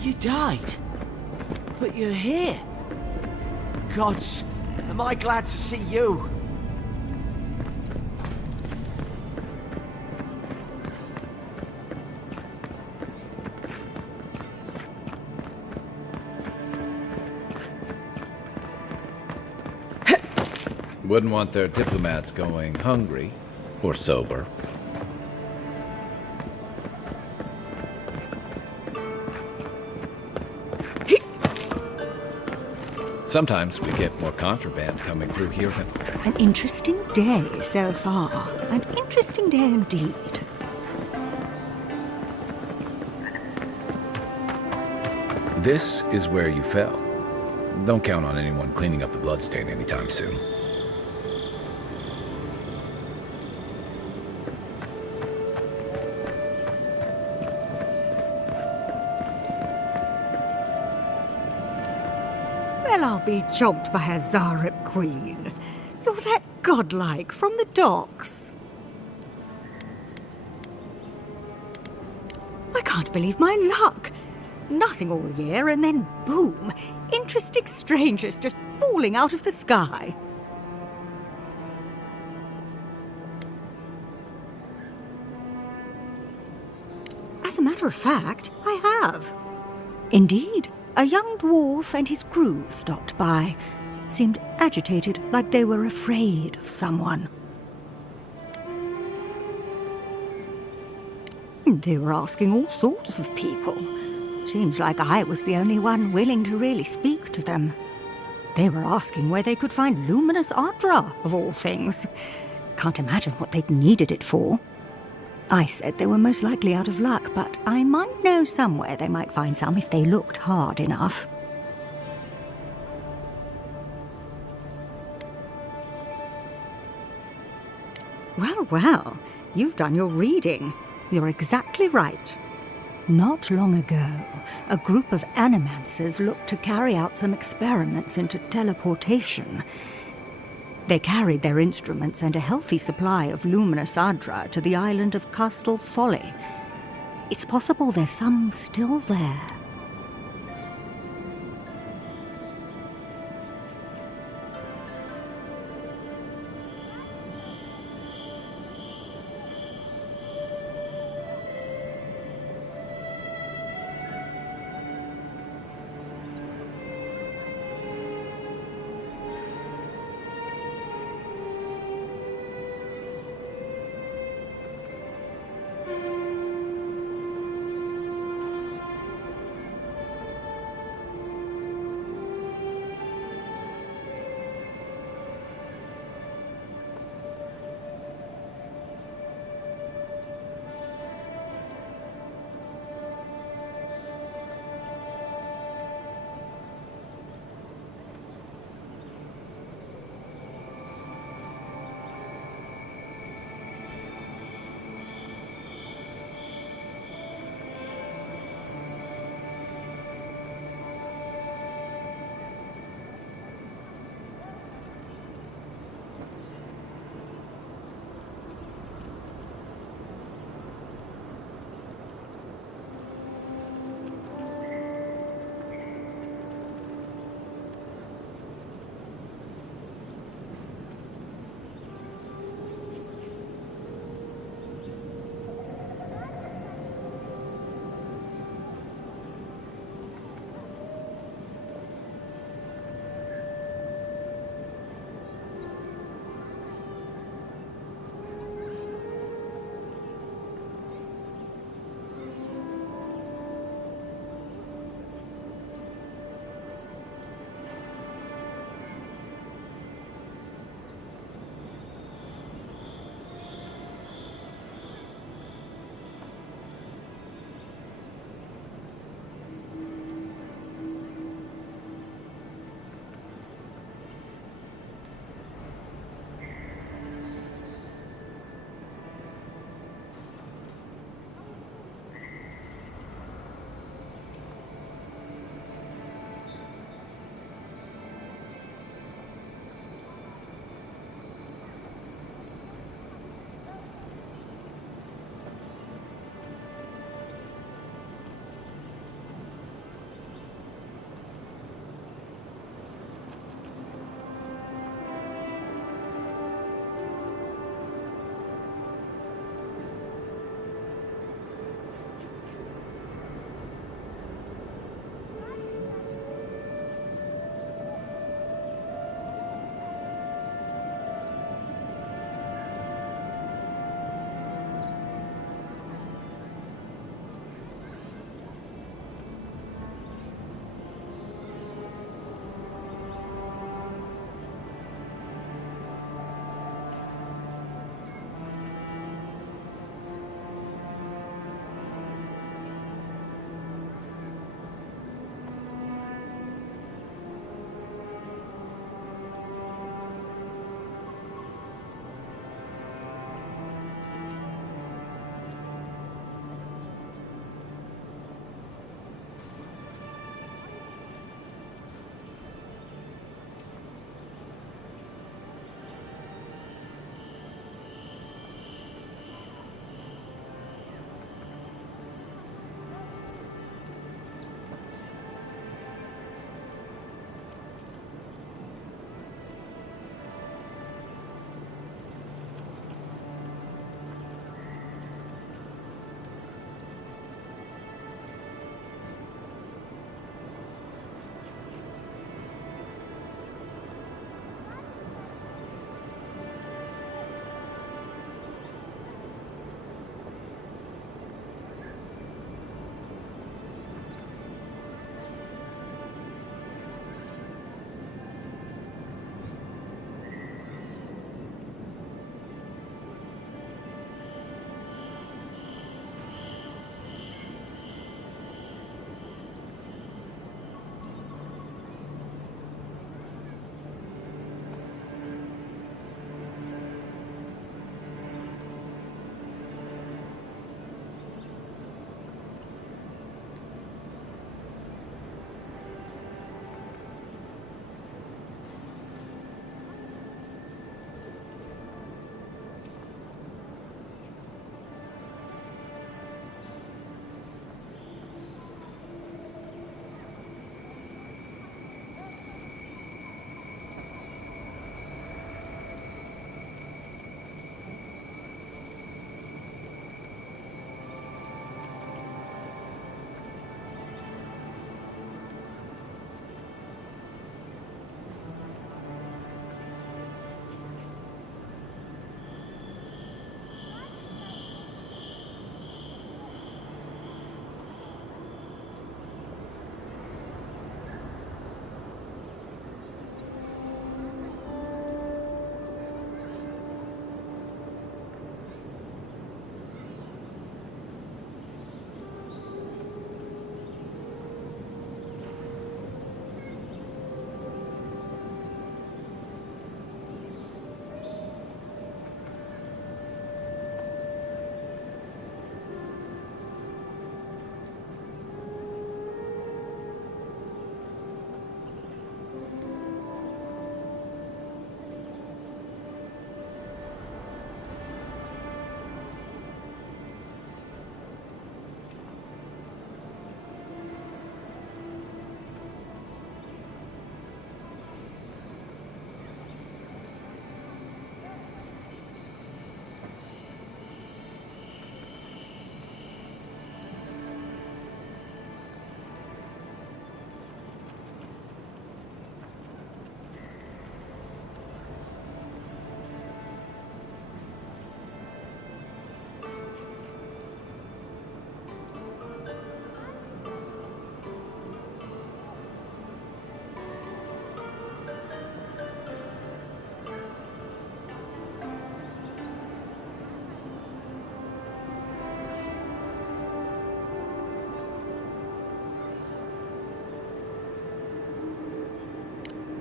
You died. But you're here. Gods, am I glad to see you. Wouldn't want their diplomats going hungry or sober. Sometimes we get more contraband coming through here than... An interesting day so far. An interesting day indeed. This is where you fell. Don't count on anyone cleaning up the bloodstain anytime soon. Well, I'll be chomped by a Zarep queen. You're that godlike from the docks. I can't believe my luck. Nothing all year, and then boom, interesting strangers just falling out of the sky. As a matter of fact, I have. Indeed, a young dwarf and his crew stopped by. Seemed agitated, like they were afraid of someone. They were asking all sorts of people. Seems like I was the only one willing to really speak to them. They were asking where they could find luminous Adra, of all things. Can't imagine what they'd needed it for. I said they were most likely out of luck, but I might know somewhere they might find some if they looked hard enough. Well, well, you've done your reading. You're exactly right. Not long ago, a group of animancers looked to carry out some experiments into teleportation. They carried their instruments and a healthy supply of luminous adra to the island of Castel's Folly. It's possible there's some still there.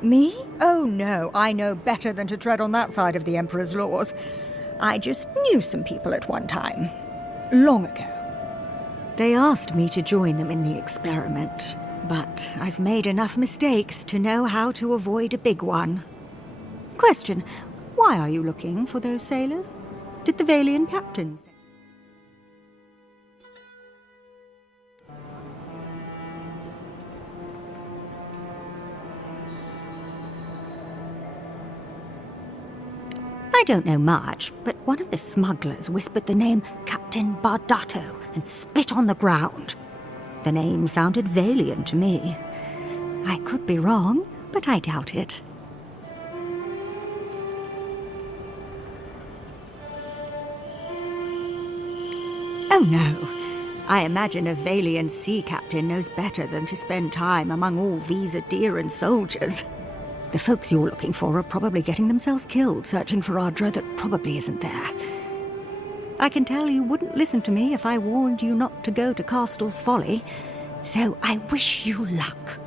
Me? Oh no, I know better than to tread on that side of the Emperor's laws. I just knew some people at one time. Long ago. They asked me to join them in the experiment, but I've made enough mistakes to know how to avoid a big one. Question, why are you looking for those sailors? Did the Valian captain say? I don't know much, but one of the smugglers whispered the name Captain Bardato and spit on the ground. The name sounded Valian to me. I could be wrong, but I doubt it. Oh no. I imagine a Valian sea captain knows better than to spend time among all these Adheran soldiers. The folks you're looking for are probably getting themselves killed searching for Ardra that probably isn't there. I can tell you wouldn't listen to me if I warned you not to go to Castel's Folly, so I wish you luck.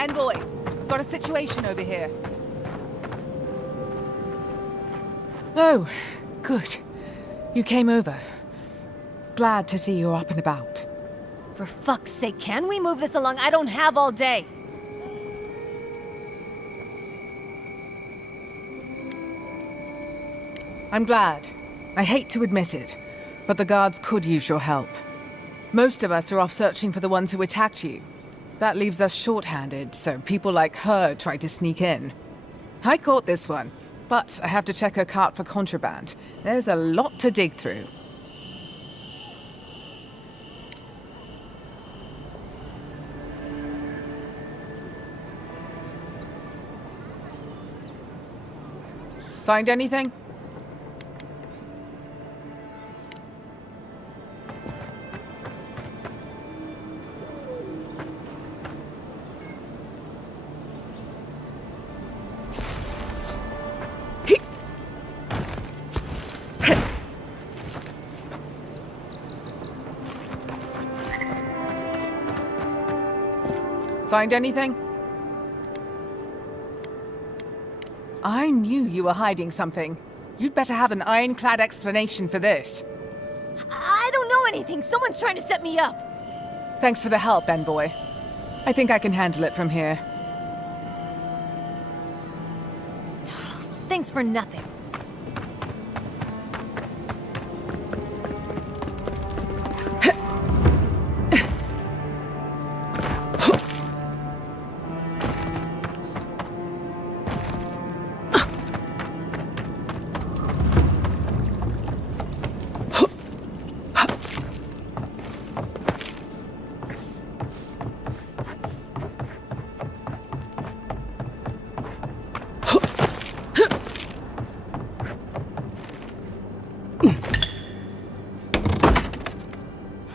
Envoy, got a situation over here. Oh, good. You came over. Glad to see you're up and about. For fuck's sake, can we move this along? I don't have all day. I'm glad. I hate to admit it, but the guards could use your help. Most of us are off searching for the ones who attacked you. That leaves us short-handed, so people like her try to sneak in. I caught this one, but I have to check her cart for contraband. There's a lot to dig through. Find anything? Find anything? I knew you were hiding something. You'd better have an ironclad explanation for this. I don't know anything. Someone's trying to set me up. Thanks for the help, Envoy. I think I can handle it from here. Thanks for nothing.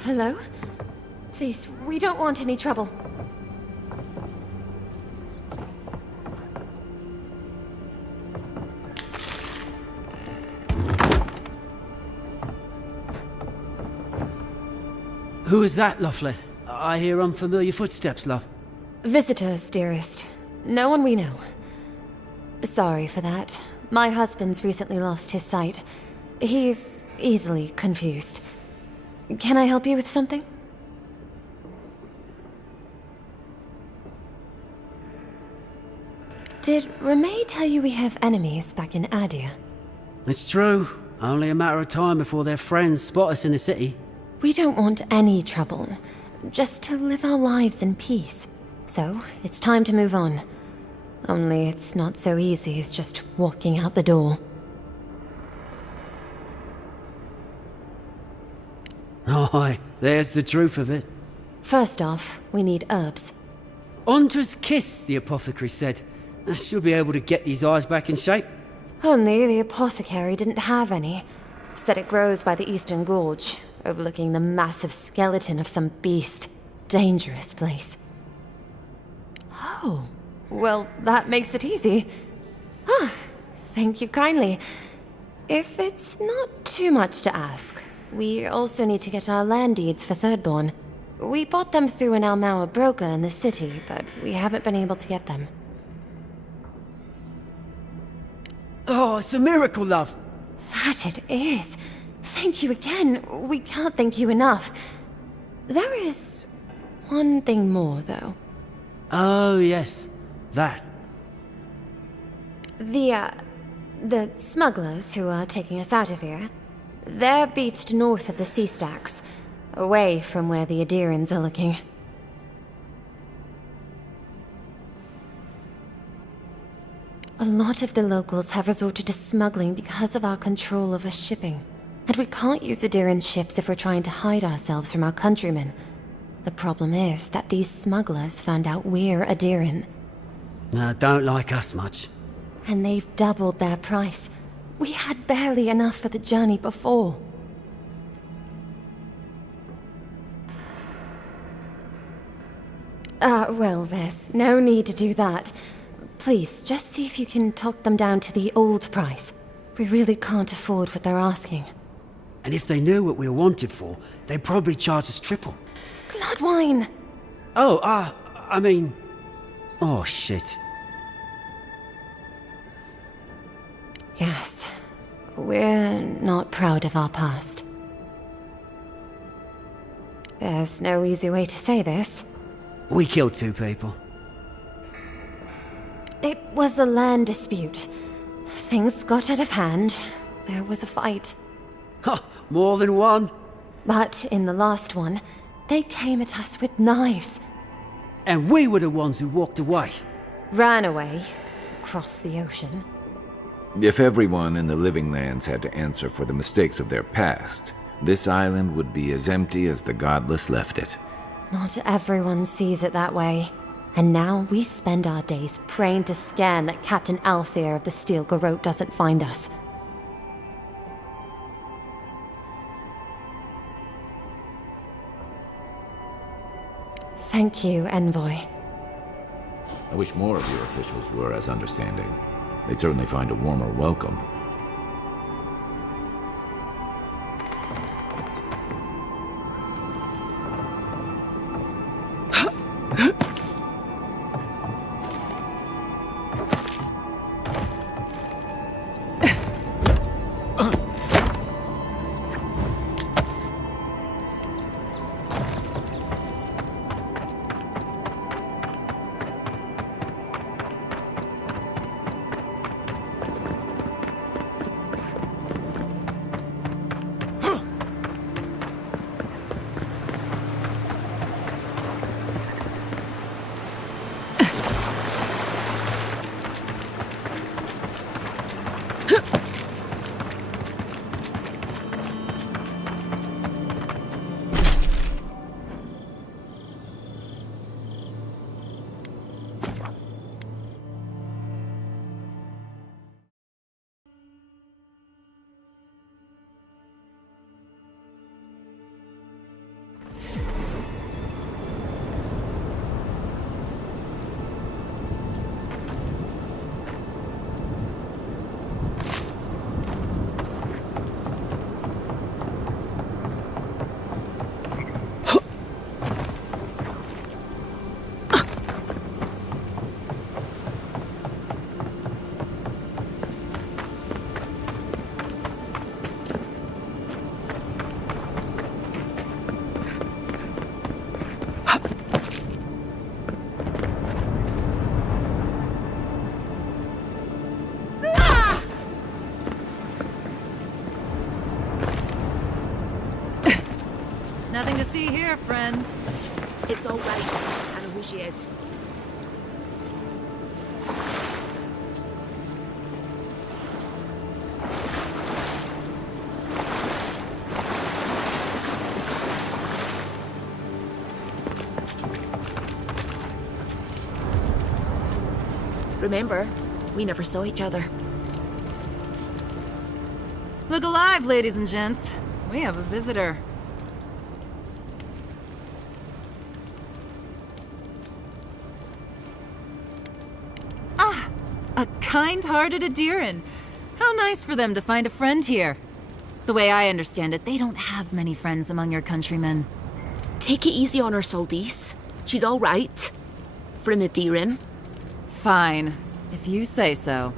Hello? Please, we don't want any trouble. Who is that, Lovelet? I hear unfamiliar footsteps, love. Visitors, dearest. No one we know. Sorry for that. My husband's recently lost his sight. He's easily confused. Can I help you with something? Did Remay tell you we have enemies back in Adir? It's true. Only a matter of time before their friends spot us in the city. We don't want any trouble. Just to live our lives in peace. So, it's time to move on. Only it's not so easy as just walking out the door. Aye, there's the truth of it. First off, we need herbs. Andra's kiss, the apothecary said. I should be able to get these eyes back in shape. Only the apothecary didn't have any. Said it grows by the Eastern Gorge, overlooking the massive skeleton of some beast. Dangerous place. Oh, well, that makes it easy. Ah, thank you kindly. If it's not too much to ask, we also need to get our land deeds for Thirdborn. We bought them through an Almaua broker in the city, but we haven't been able to get them. Oh, it's a miracle, love. That it is. Thank you again. We can't thank you enough. There is one thing more, though. Oh, yes. That. The smugglers who are taking us out of here, they're beached north of the sea stacks, away from where the Adirans are looking. A lot of the locals have resorted to smuggling because of our control over shipping. And we can't use Adiran ships if we're trying to hide ourselves from our countrymen. The problem is that these smugglers found out we're Adiran. Don't like us much. And they've doubled their price. We had barely enough for the journey before. Well, there's no need to do that. Please, just see if you can talk them down to the old price. We really can't afford what they're asking. And if they knew what we were wanted for, they'd probably charge us triple. Gladwine! Oh, I mean... Oh, shit. Yes. We're not proud of our past. There's no easy way to say this. We killed 2 people. It was a land dispute. Things got out of hand. There was a fight. Huh, more than one? But in the last one, they came at us with knives. And we were the ones who walked away. Ran away. Across the ocean. If everyone in the Living Lands had to answer for the mistakes of their past, this island would be as empty as the Godless left it. Not everyone sees it that way. And now we spend our days praying to Scan that Captain Alfear of the Steel Garrote doesn't find us. Thank you, Envoy. I wish more of your officials were as understanding. They'd certainly find a warmer welcome. Nothing to see here, friend. It's all right. I know who she is. Remember, we never saw each other. Look alive, ladies and gents. We have a visitor. Ah, a kind-hearted Adiran. How nice for them to find a friend here. The way I understand it, they don't have many friends among your countrymen. Take it easy on her, Soldice. She's all right. For an Adiran. Fine, if you say so.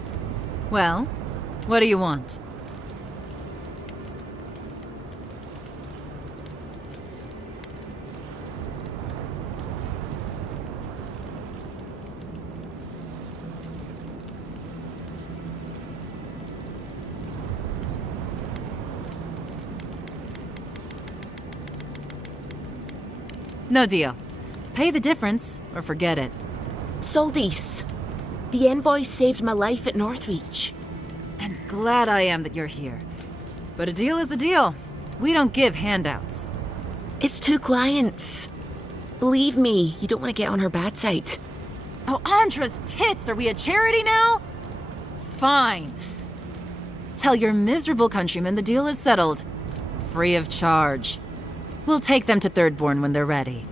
Well, what do you want? No deal. Pay the difference, or forget it. Soldice, the envoy saved my life at Northreach. And glad I am that you're here. But a deal is a deal. We don't give handouts. It's 2 clients. Believe me, you don't want to get on her bad side. Oh, Andra's tits! Are we a charity now? Fine. Tell your miserable countrymen the deal is settled. Free of charge. We'll take them to Thirdborn when they're ready.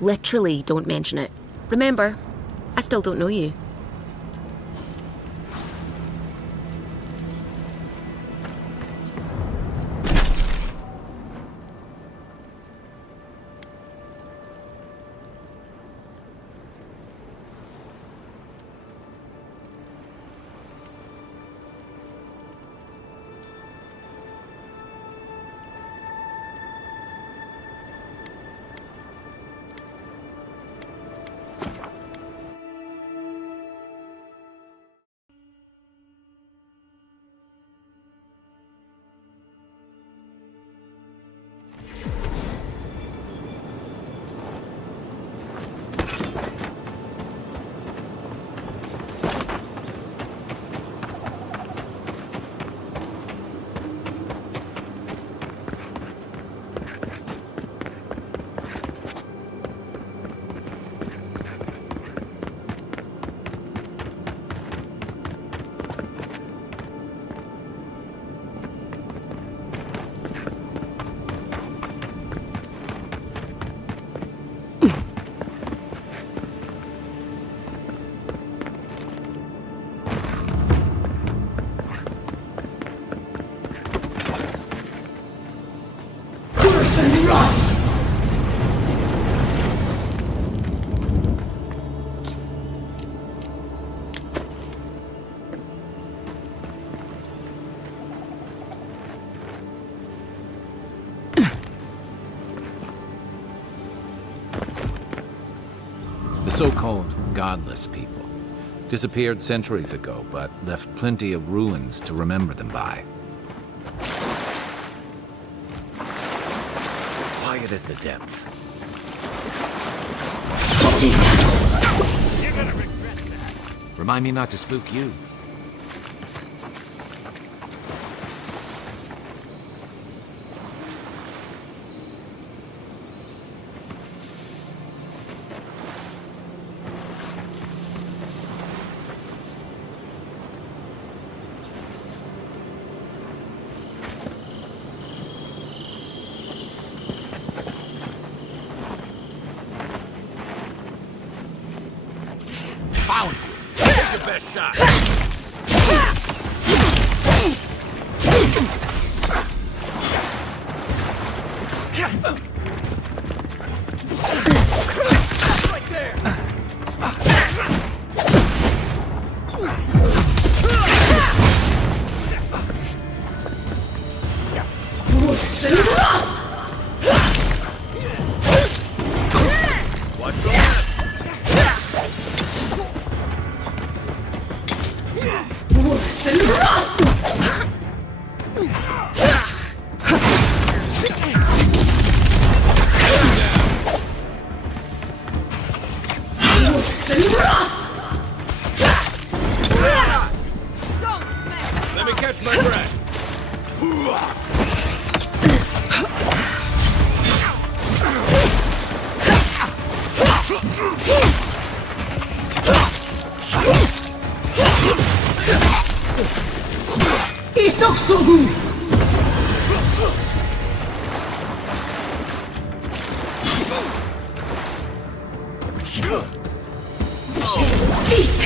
Literally, don't mention it. Remember, I still don't know you. So-called godless people disappeared centuries ago, but left plenty of ruins to remember them by. Quiet as the depths. Remind me not to spook you. best shot. Right there. Watch the left. Let me catch my breath. Isok Sogu! Seek!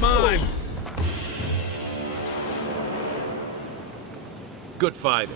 Mine. Good fighting.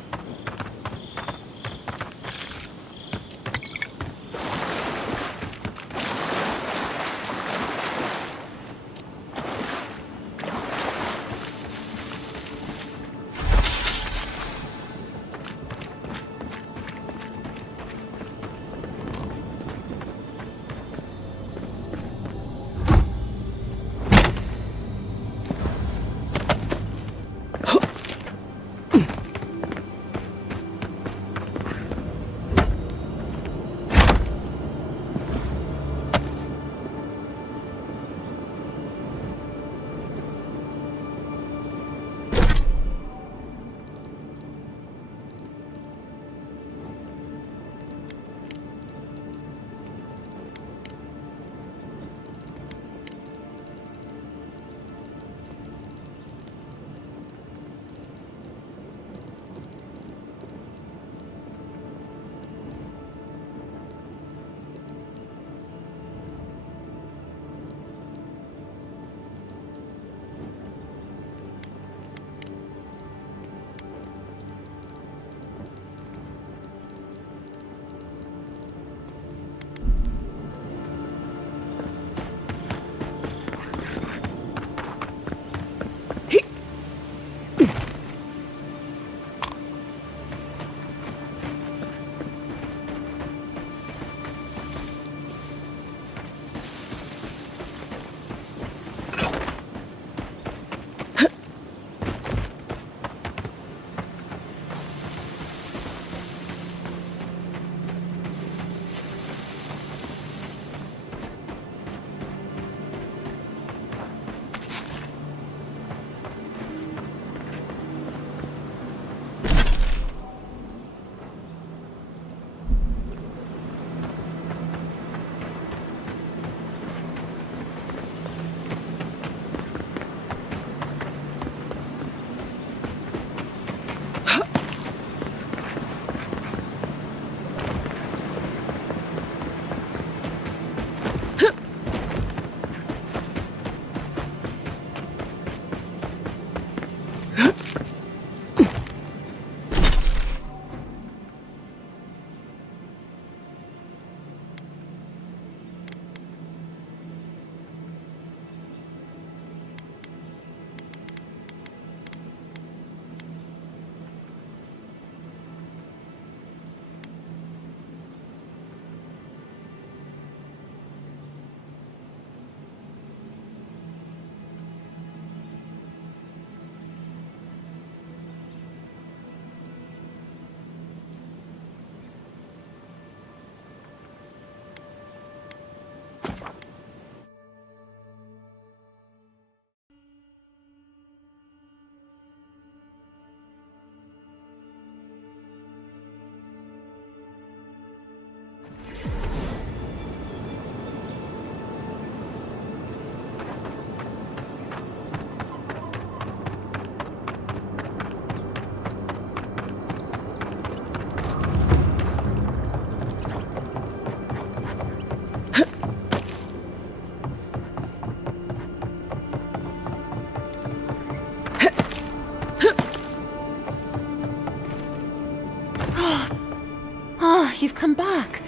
you've come back.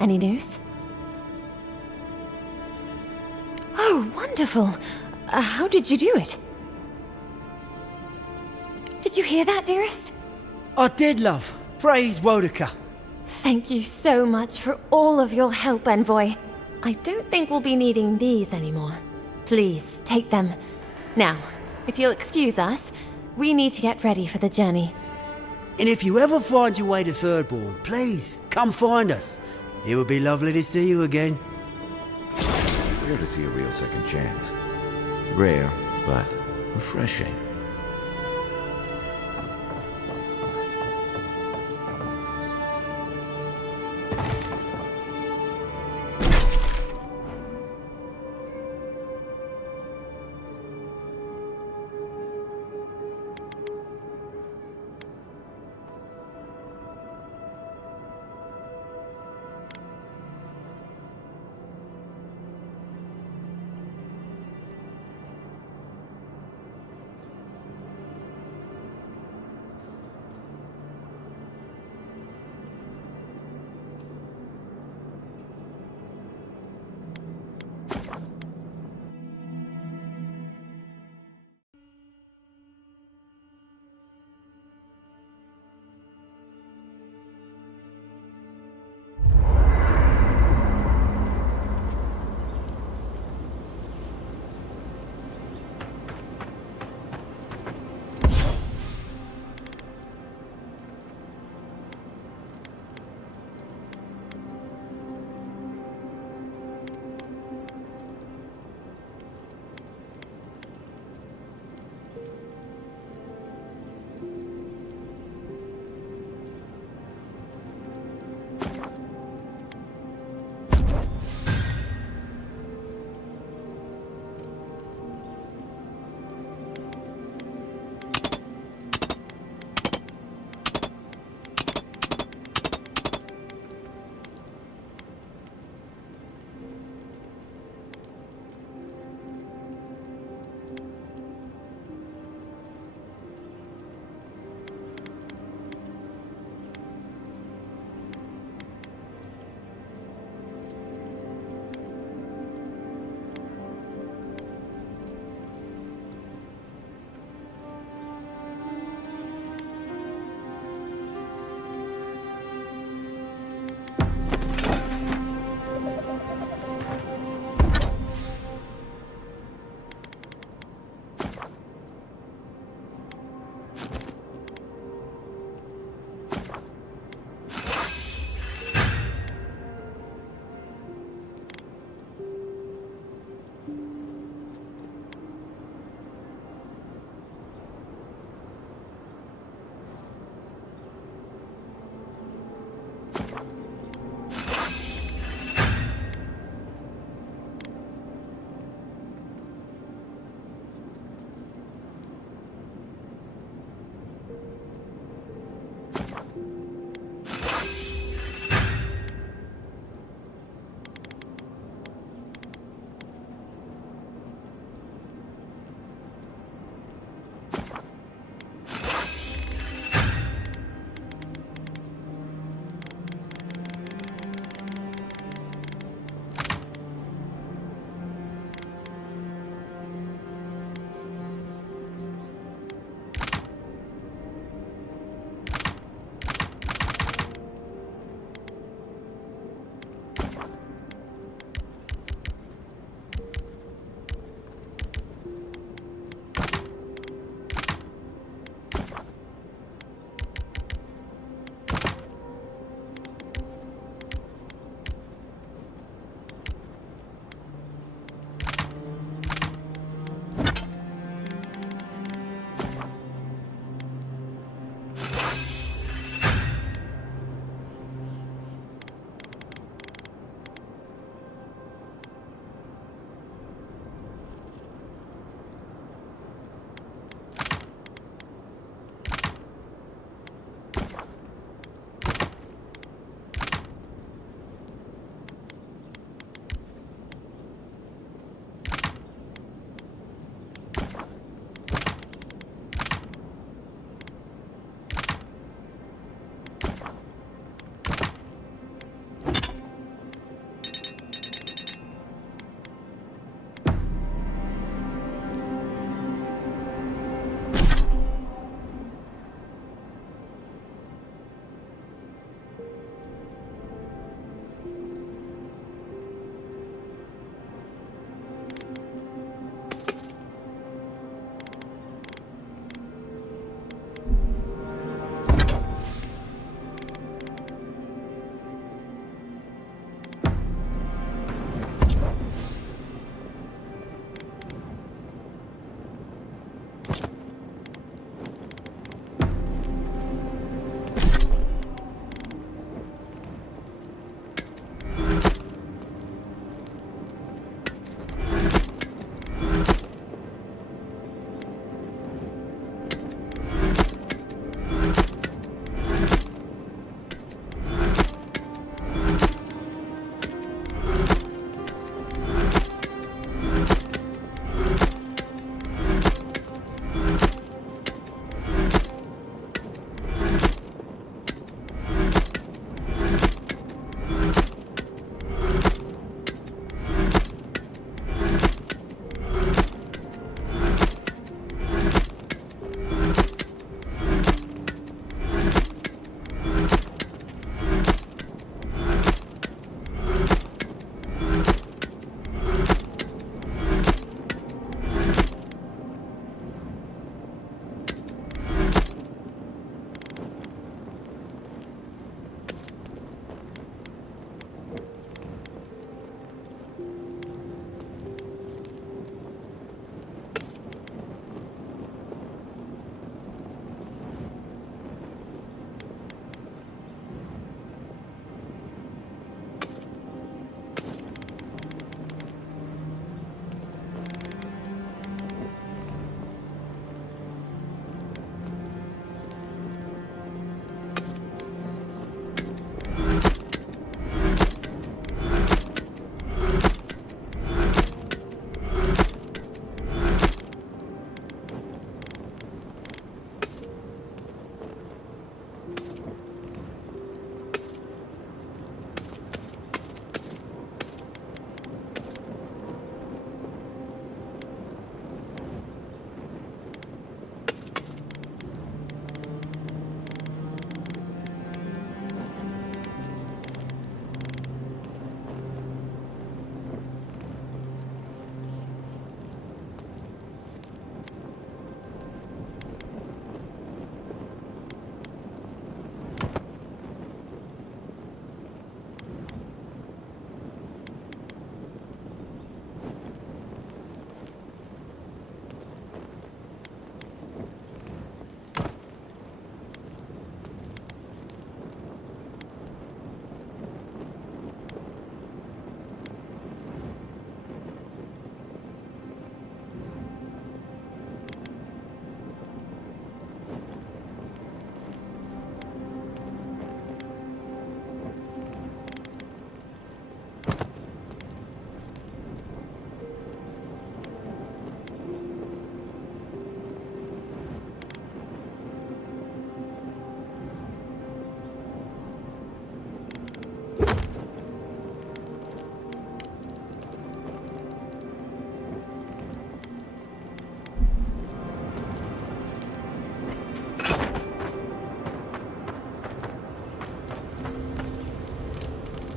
Any news? Oh, wonderful. How did you do it? Did you hear that, dearest? I did, love. Praise Wodeker. Thank you so much for all of your help, Envoy. I don't think we'll be needing these anymore. Please, take them. Now, if you'll excuse us, we need to get ready for the journey. And if you ever find your way to Thirdborn, please, come find us. It would be lovely to see you again. Rare to see a real second chance. Rare, but refreshing.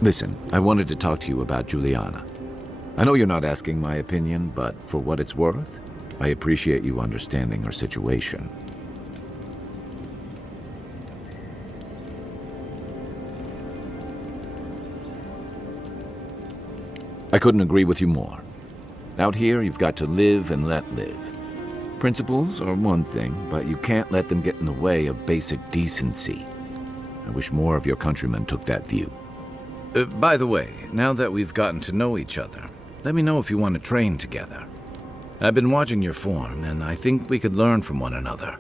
Listen, I wanted to talk to you about Juliana. I know you're not asking my opinion, but for what it's worth, I appreciate you understanding her situation. I couldn't agree with you more. Out here, you've got to live and let live. Principles are one thing, but you can't let them get in the way of basic decency. I wish more of your countrymen took that view. By the way, now that we've gotten to know each other, let me know if you want to train together. I've been watching your form, and I think we could learn from one another.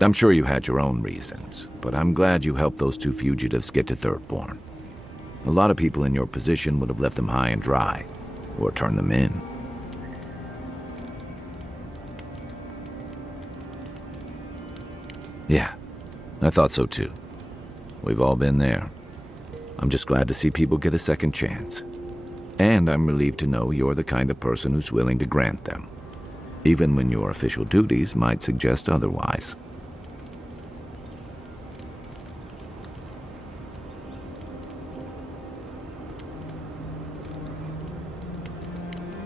I'm sure you had your own reasons, but I'm glad you helped those two fugitives get to Thirdborn. A lot of people in your position would have left them high and dry, or turned them in. Yeah, I thought so too. We've all been there. I'm just glad to see people get a second chance. And I'm relieved to know you're the kind of person who's willing to grant them, even when your official duties might suggest otherwise.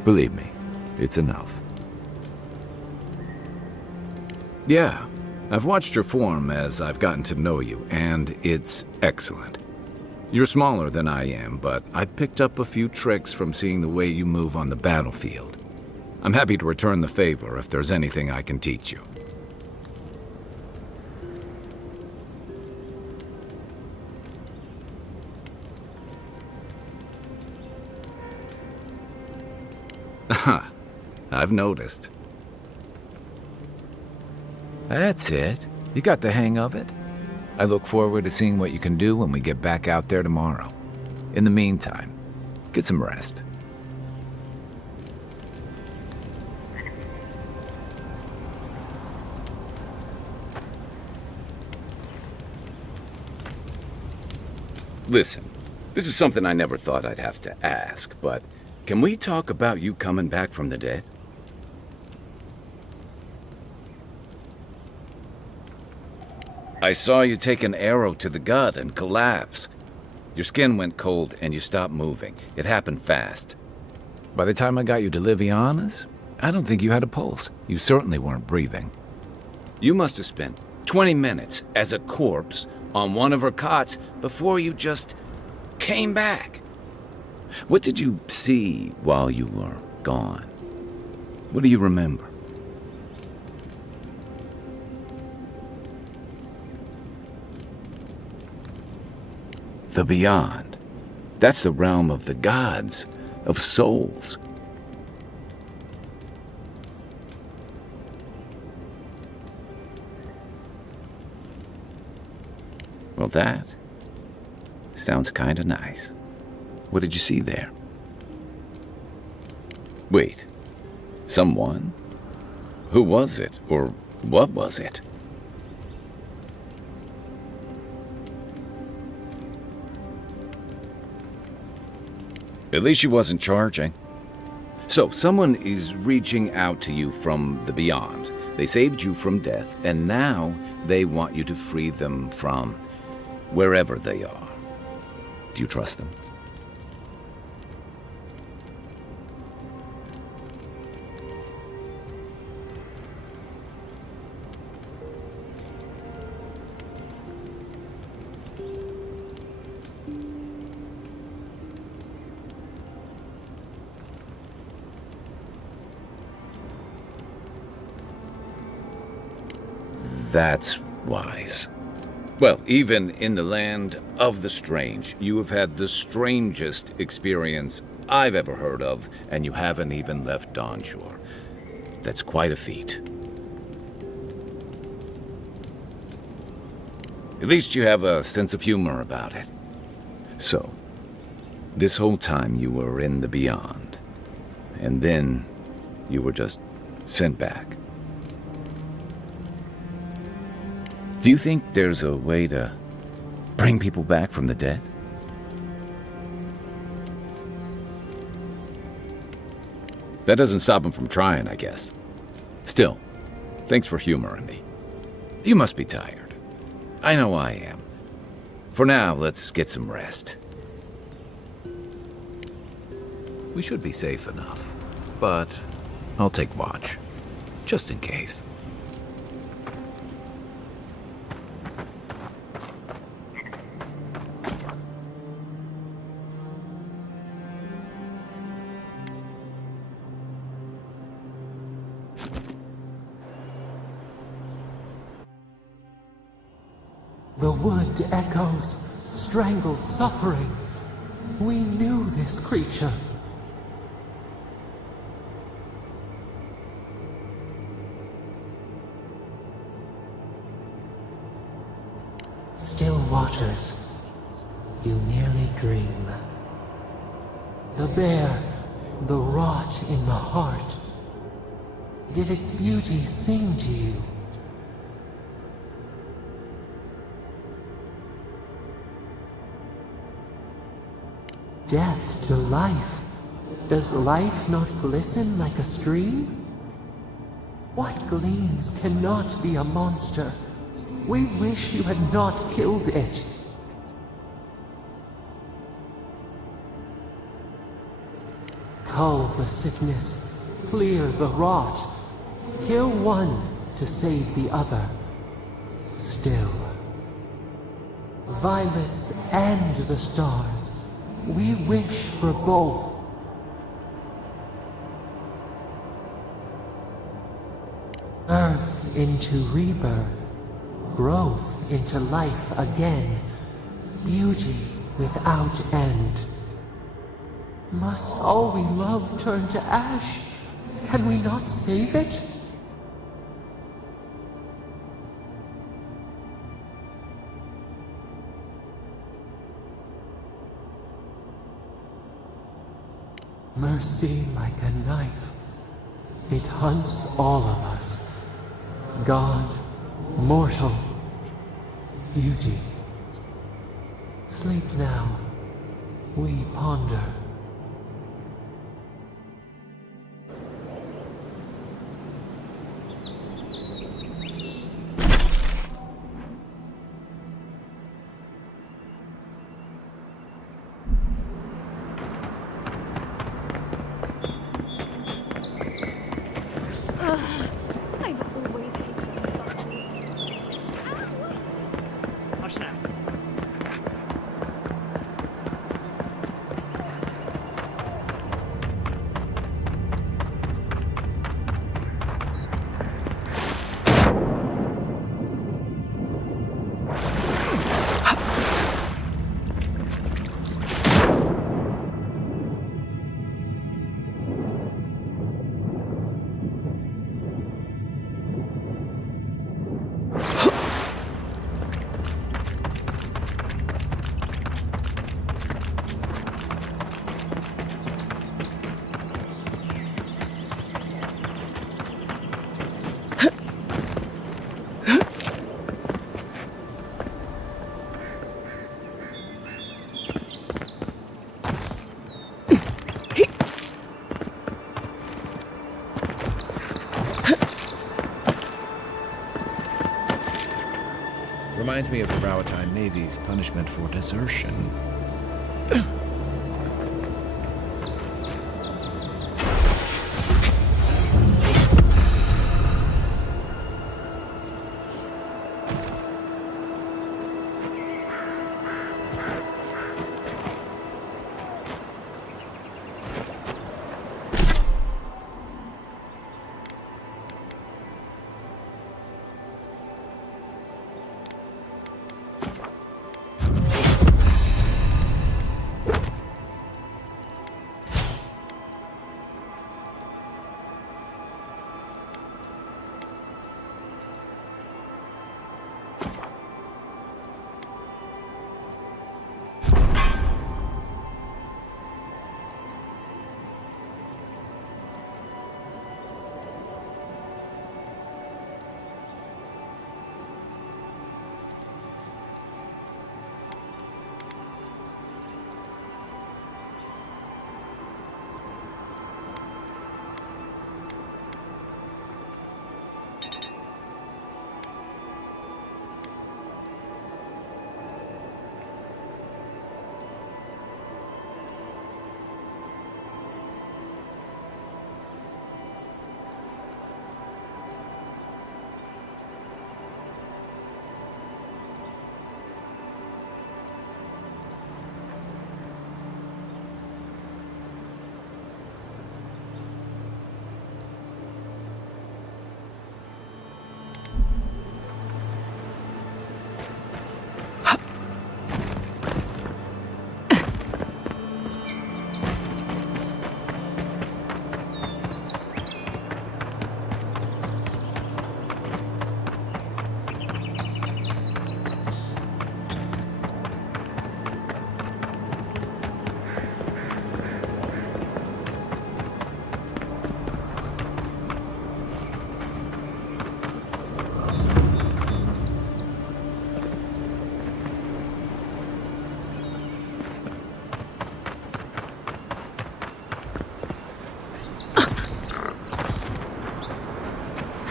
Believe me, it's enough. Yeah, I've watched your form as I've gotten to know you, and it's excellent. You're smaller than I am, but I picked up a few tricks from seeing the way you move on the battlefield. I'm happy to return the favor if there's anything I can teach you. I've noticed. That's it. You got the hang of it. I look forward to seeing what you can do when we get back out there tomorrow. In the meantime, get some rest. Listen, this is something I never thought I'd have to ask, but can we talk about you coming back from the dead? I saw you take an arrow to the gut and collapse. Your skin went cold and you stopped moving. It happened fast. By the time I got you to Liviana's, I don't think you had a pulse. You certainly weren't breathing. You must have spent 20 minutes as a corpse on one of her cots before you just came back. What did you see while you were gone? What do you remember? The beyond. That's the realm of the gods, of souls. Well, that sounds kinda nice. What did you see there? Wait, someone? Who was it, or what was it? At least she wasn't charging. So, someone is reaching out to you from the beyond. They saved you from death, and now they want you to free them from wherever they are. Do you trust them? That's wise. Well, even in the land of the strange, you have had the strangest experience I've ever heard of, and you haven't even left Dawnshore. That's quite a feat. At least you have a sense of humor about it. So, this whole time you were in the beyond, and then you were just sent back. Do you think there's a way to bring people back from the dead? That doesn't stop them from trying, I guess. Still, Thanks for humoring me. You must be tired. I know I am. For now, let's get some rest. We should be safe enough, but I'll take watch, just in case. The wood echoes, strangled suffering. We knew this creature. Still waters, you nearly dream. The bear, the rot in the heart. Did its beauty sing to you? Death to life. Does life not glisten like a stream? What gleams cannot be a monster? We wish you had not killed it. Cull the sickness, clear the rot. Kill one to save the other. Still. Violets and the stars. We wish for both. Earth into rebirth. Growth into life again. Beauty without end. Must all we love turn to ash? Can we not save it? Mercy like a knife. It hunts all of us. God, mortal, beauty. Sleep now. We ponder. Reminds me of the Rowatine Navy's punishment for desertion.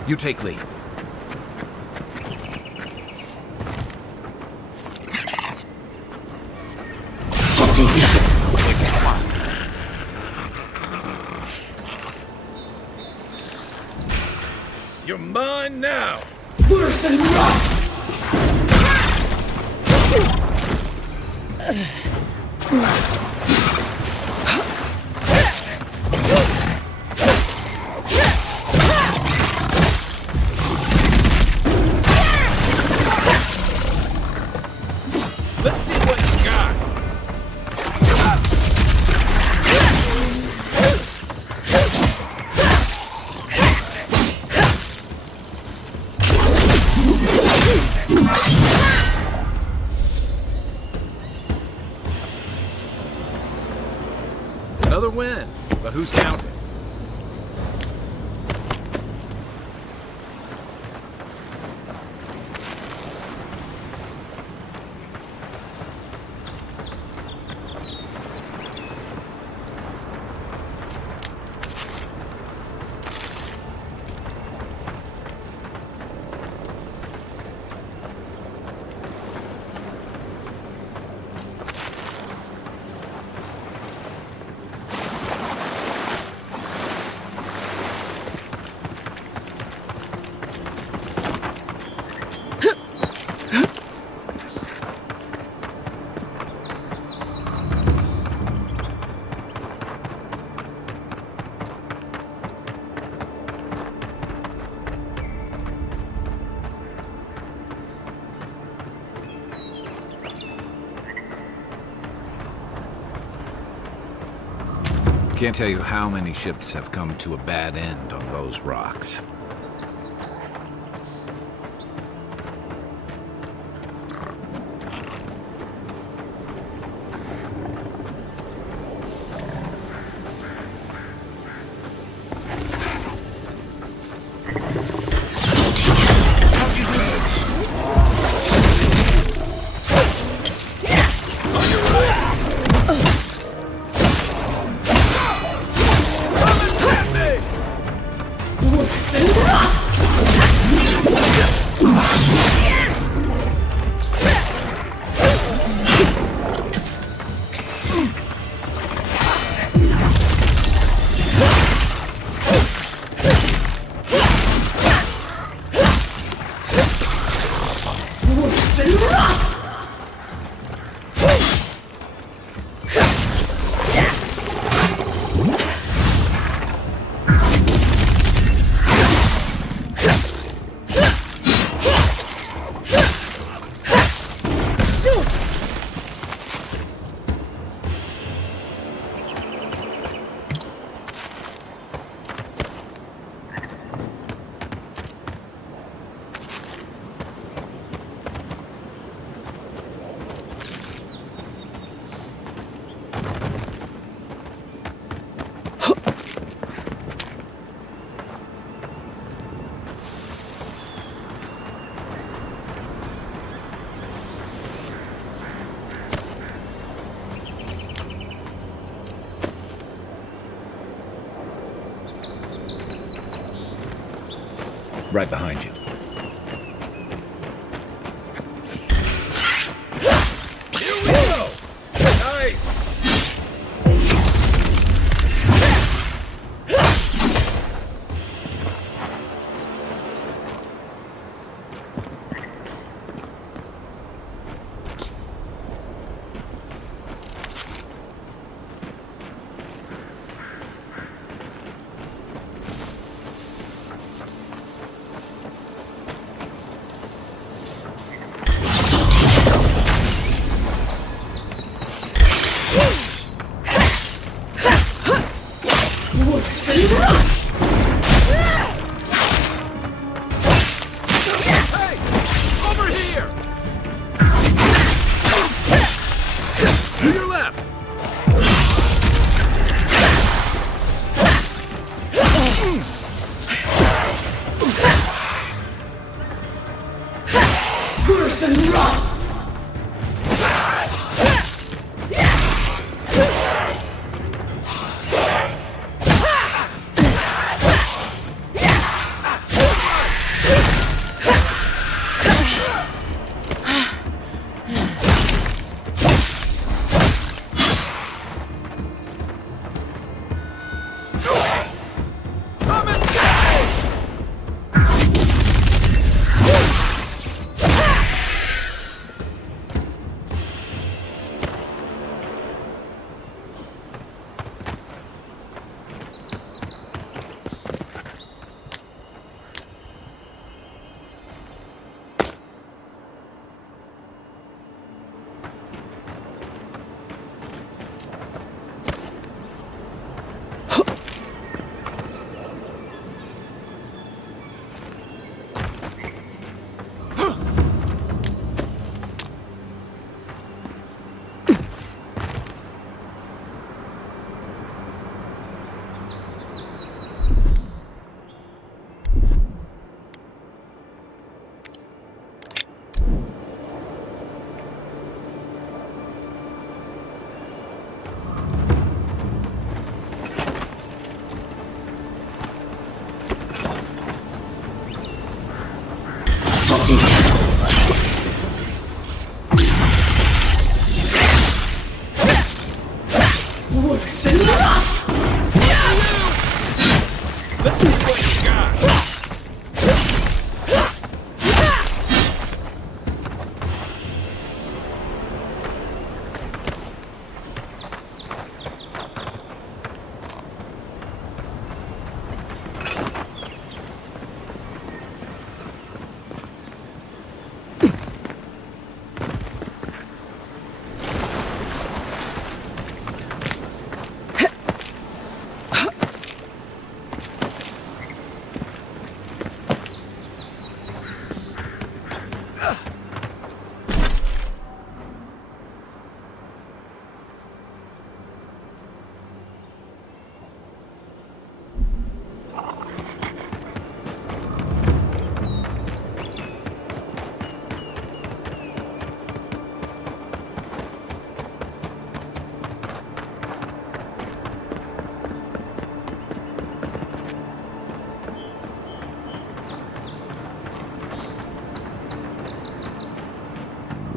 You take lead. You're mine now. Worse than rock! Let's see what you got. Another win, but who's counting? Can't tell you how many ships have come to a bad end on those rocks. Right behind you. Here we go! Nice!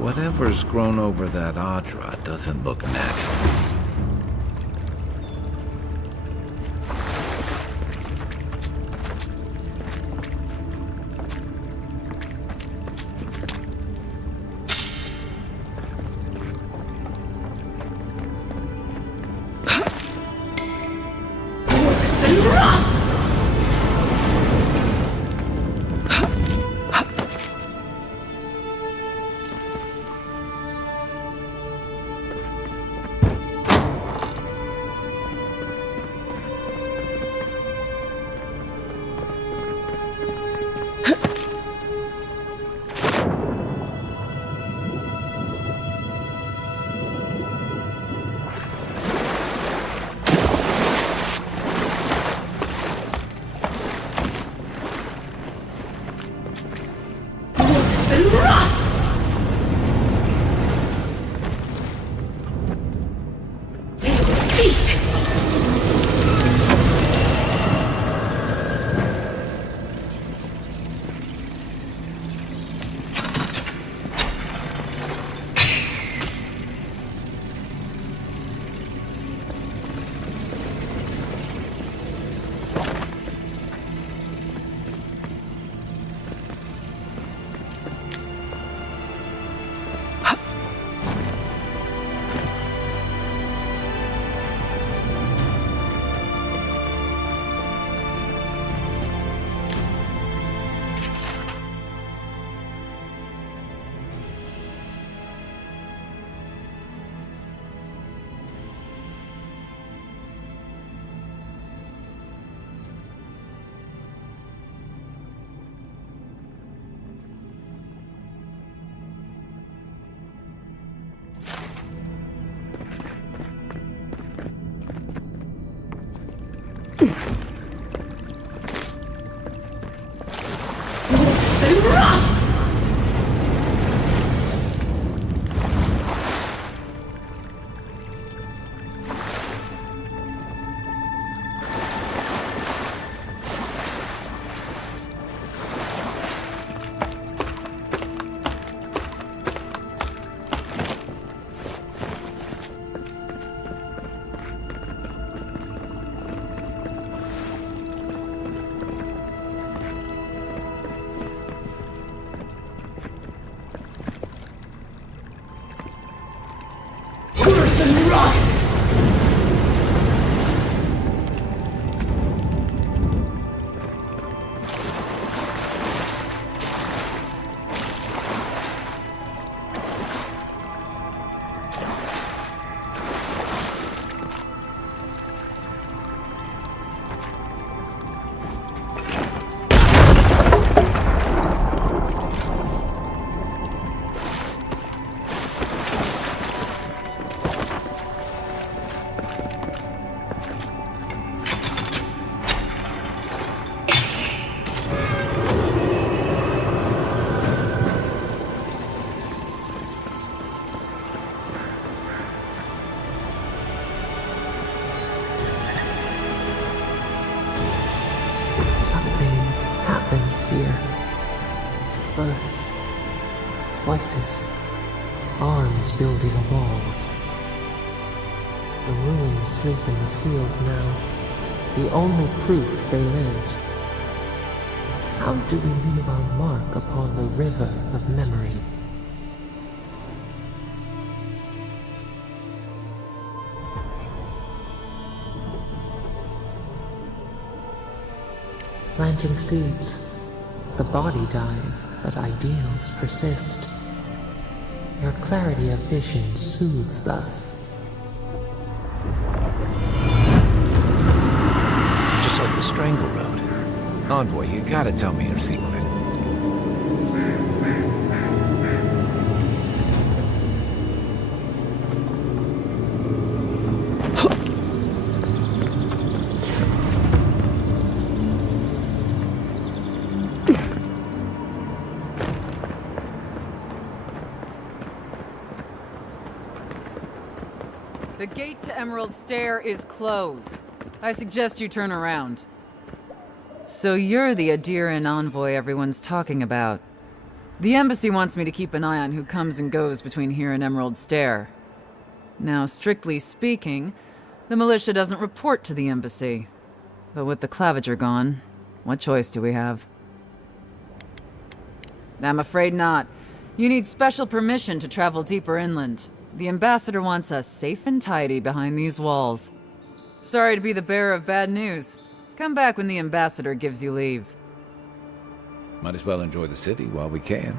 Whatever's grown over that Audra doesn't look natural. Something happened here. Birth voices, arms building a wall. The ruins sleep in the field now, the only proof they lived. How do we leave our mark upon the river of memory? Planting seeds. The body dies, but ideals persist. Your clarity of vision soothes us. Just like the Strangle Road. Envoy, you gotta tell me your secret. The gate to Emerald Stair is closed. I suggest you turn around. So you're the Adiran envoy everyone's talking about. The embassy wants me to keep an eye on who comes and goes between here and Emerald Stair. Now, strictly speaking, the militia doesn't report to the embassy. But with the Clavager gone, what choice do we have? I'm afraid not. You need special permission to travel deeper inland. The ambassador wants us safe and tidy behind these walls. Sorry to be the bearer of bad news. Come back when the ambassador gives you leave. Might as well enjoy the city while we can.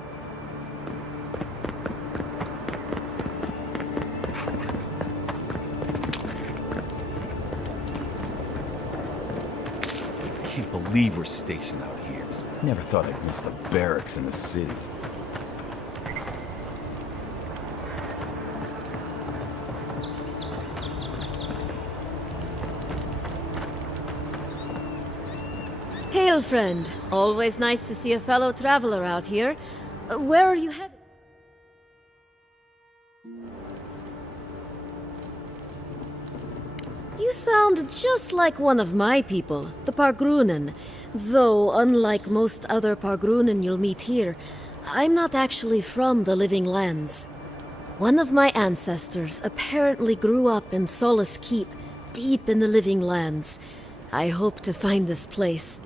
I can't believe we're stationed out here. Never thought I'd miss the barracks in the city. Hail, friend. Always nice to see a fellow traveler out here. Where are you headed? You sound just like one of my people, the Pargrunen. Though, unlike most other Pargrunen you'll meet here, I'm not actually from the Living Lands. One of my ancestors apparently grew up in Solace Keep, deep in the Living Lands. I hope to find this place.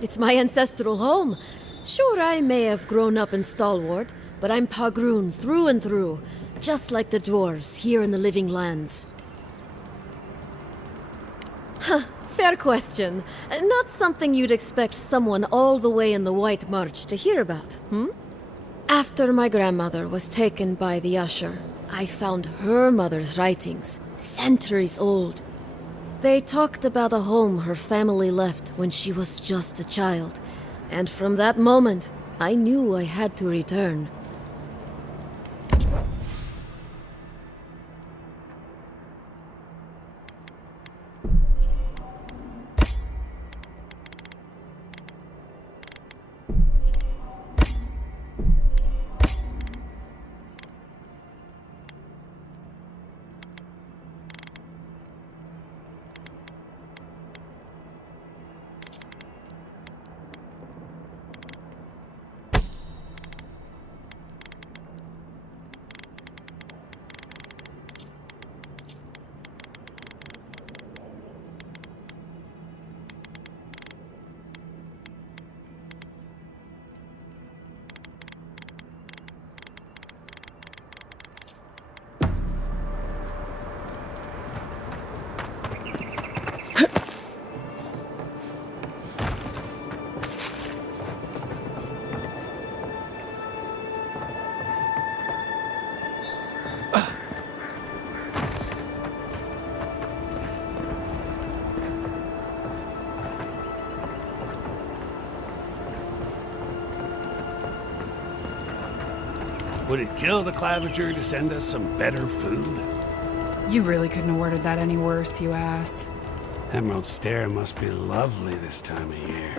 It's my ancestral home. Sure, I may have grown up in Stalwart, but I'm Pargrun through and through, just like the dwarves here in the Living Lands. Huh, fair question. Not something you'd expect someone all the way in the White March to hear about, hmm? After my grandmother was taken by the Usher, I found her mother's writings, centuries old. They talked about a home her family left when she was just a child, and from that moment, I knew I had to return. Would it kill the Clavager to send us some better food? You really couldn't have worded that any worse, you ass. Emerald Stair must be lovely this time of year.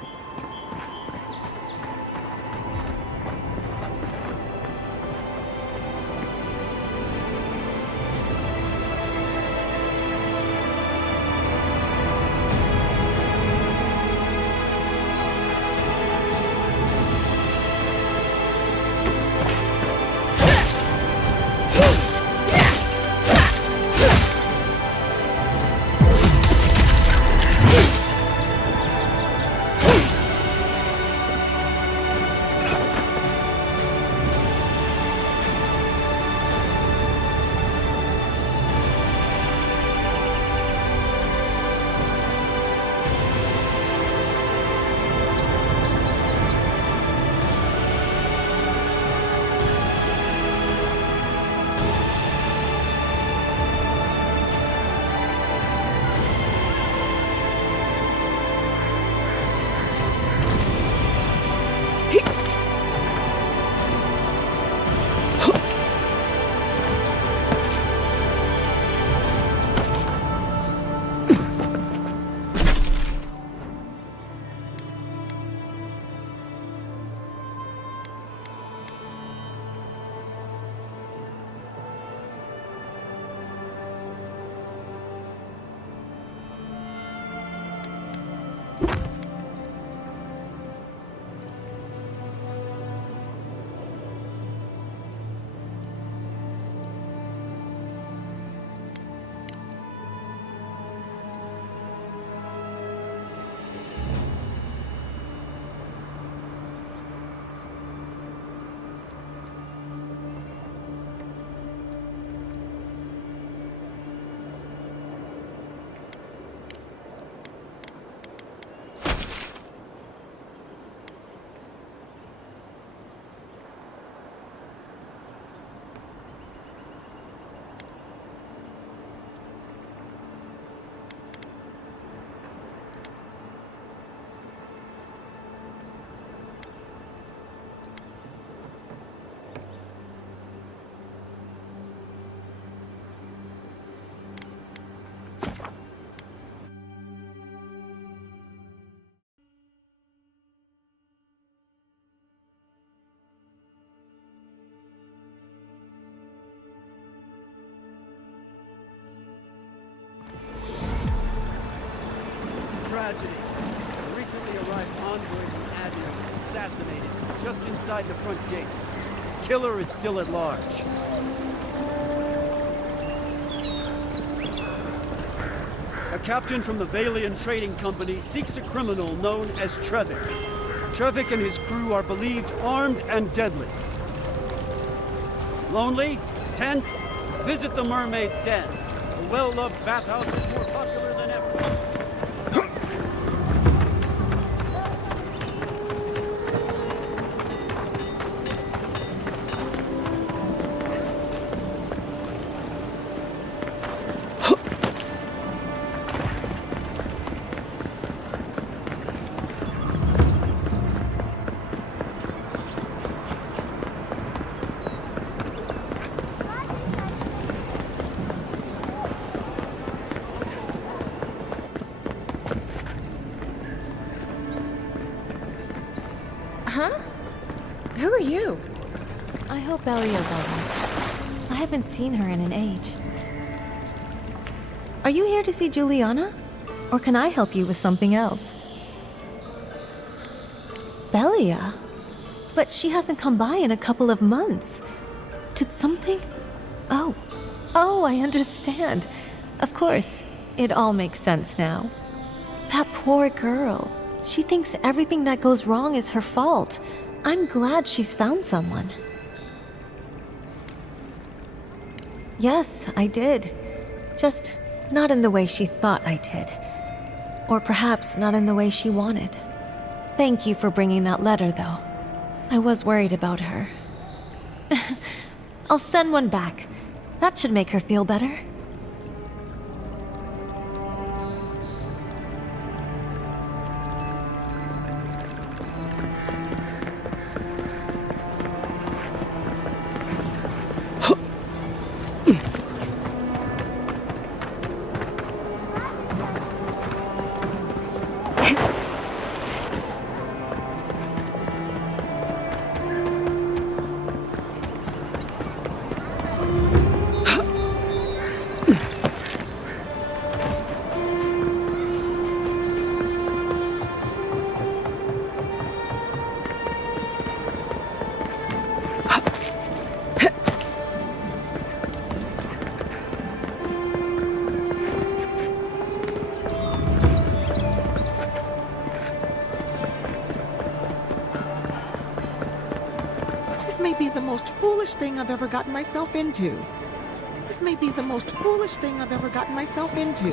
tragedy. A recently arrived envoy from Adir was assassinated just inside the front gates. The killer is still at large. A captain from the Valian Trading Company seeks a criminal known as Trevik. Trevik and his crew are believed armed and deadly. Lonely? Tense? Visit the Mermaid's Den. The well-loved bathhouse is more popular than ever. Huh? Who are you? I hope Belia's alright. I haven't seen her in an age. Are you here to see Juliana? Or can I help you with something else? Belia? But she hasn't come by in a couple of months. Did something? Oh, I understand. Of course, it all makes sense now. That poor girl. She thinks everything that goes wrong is her fault. I'm glad she's found someone. Yes, I did. Just not in the way she thought I did. Or perhaps not in the way she wanted. Thank you for bringing that letter, though. I was worried about her. I'll send one back. That should make her feel better. This may be the most foolish thing I've ever gotten myself into. This may be the most foolish thing I've ever gotten myself into.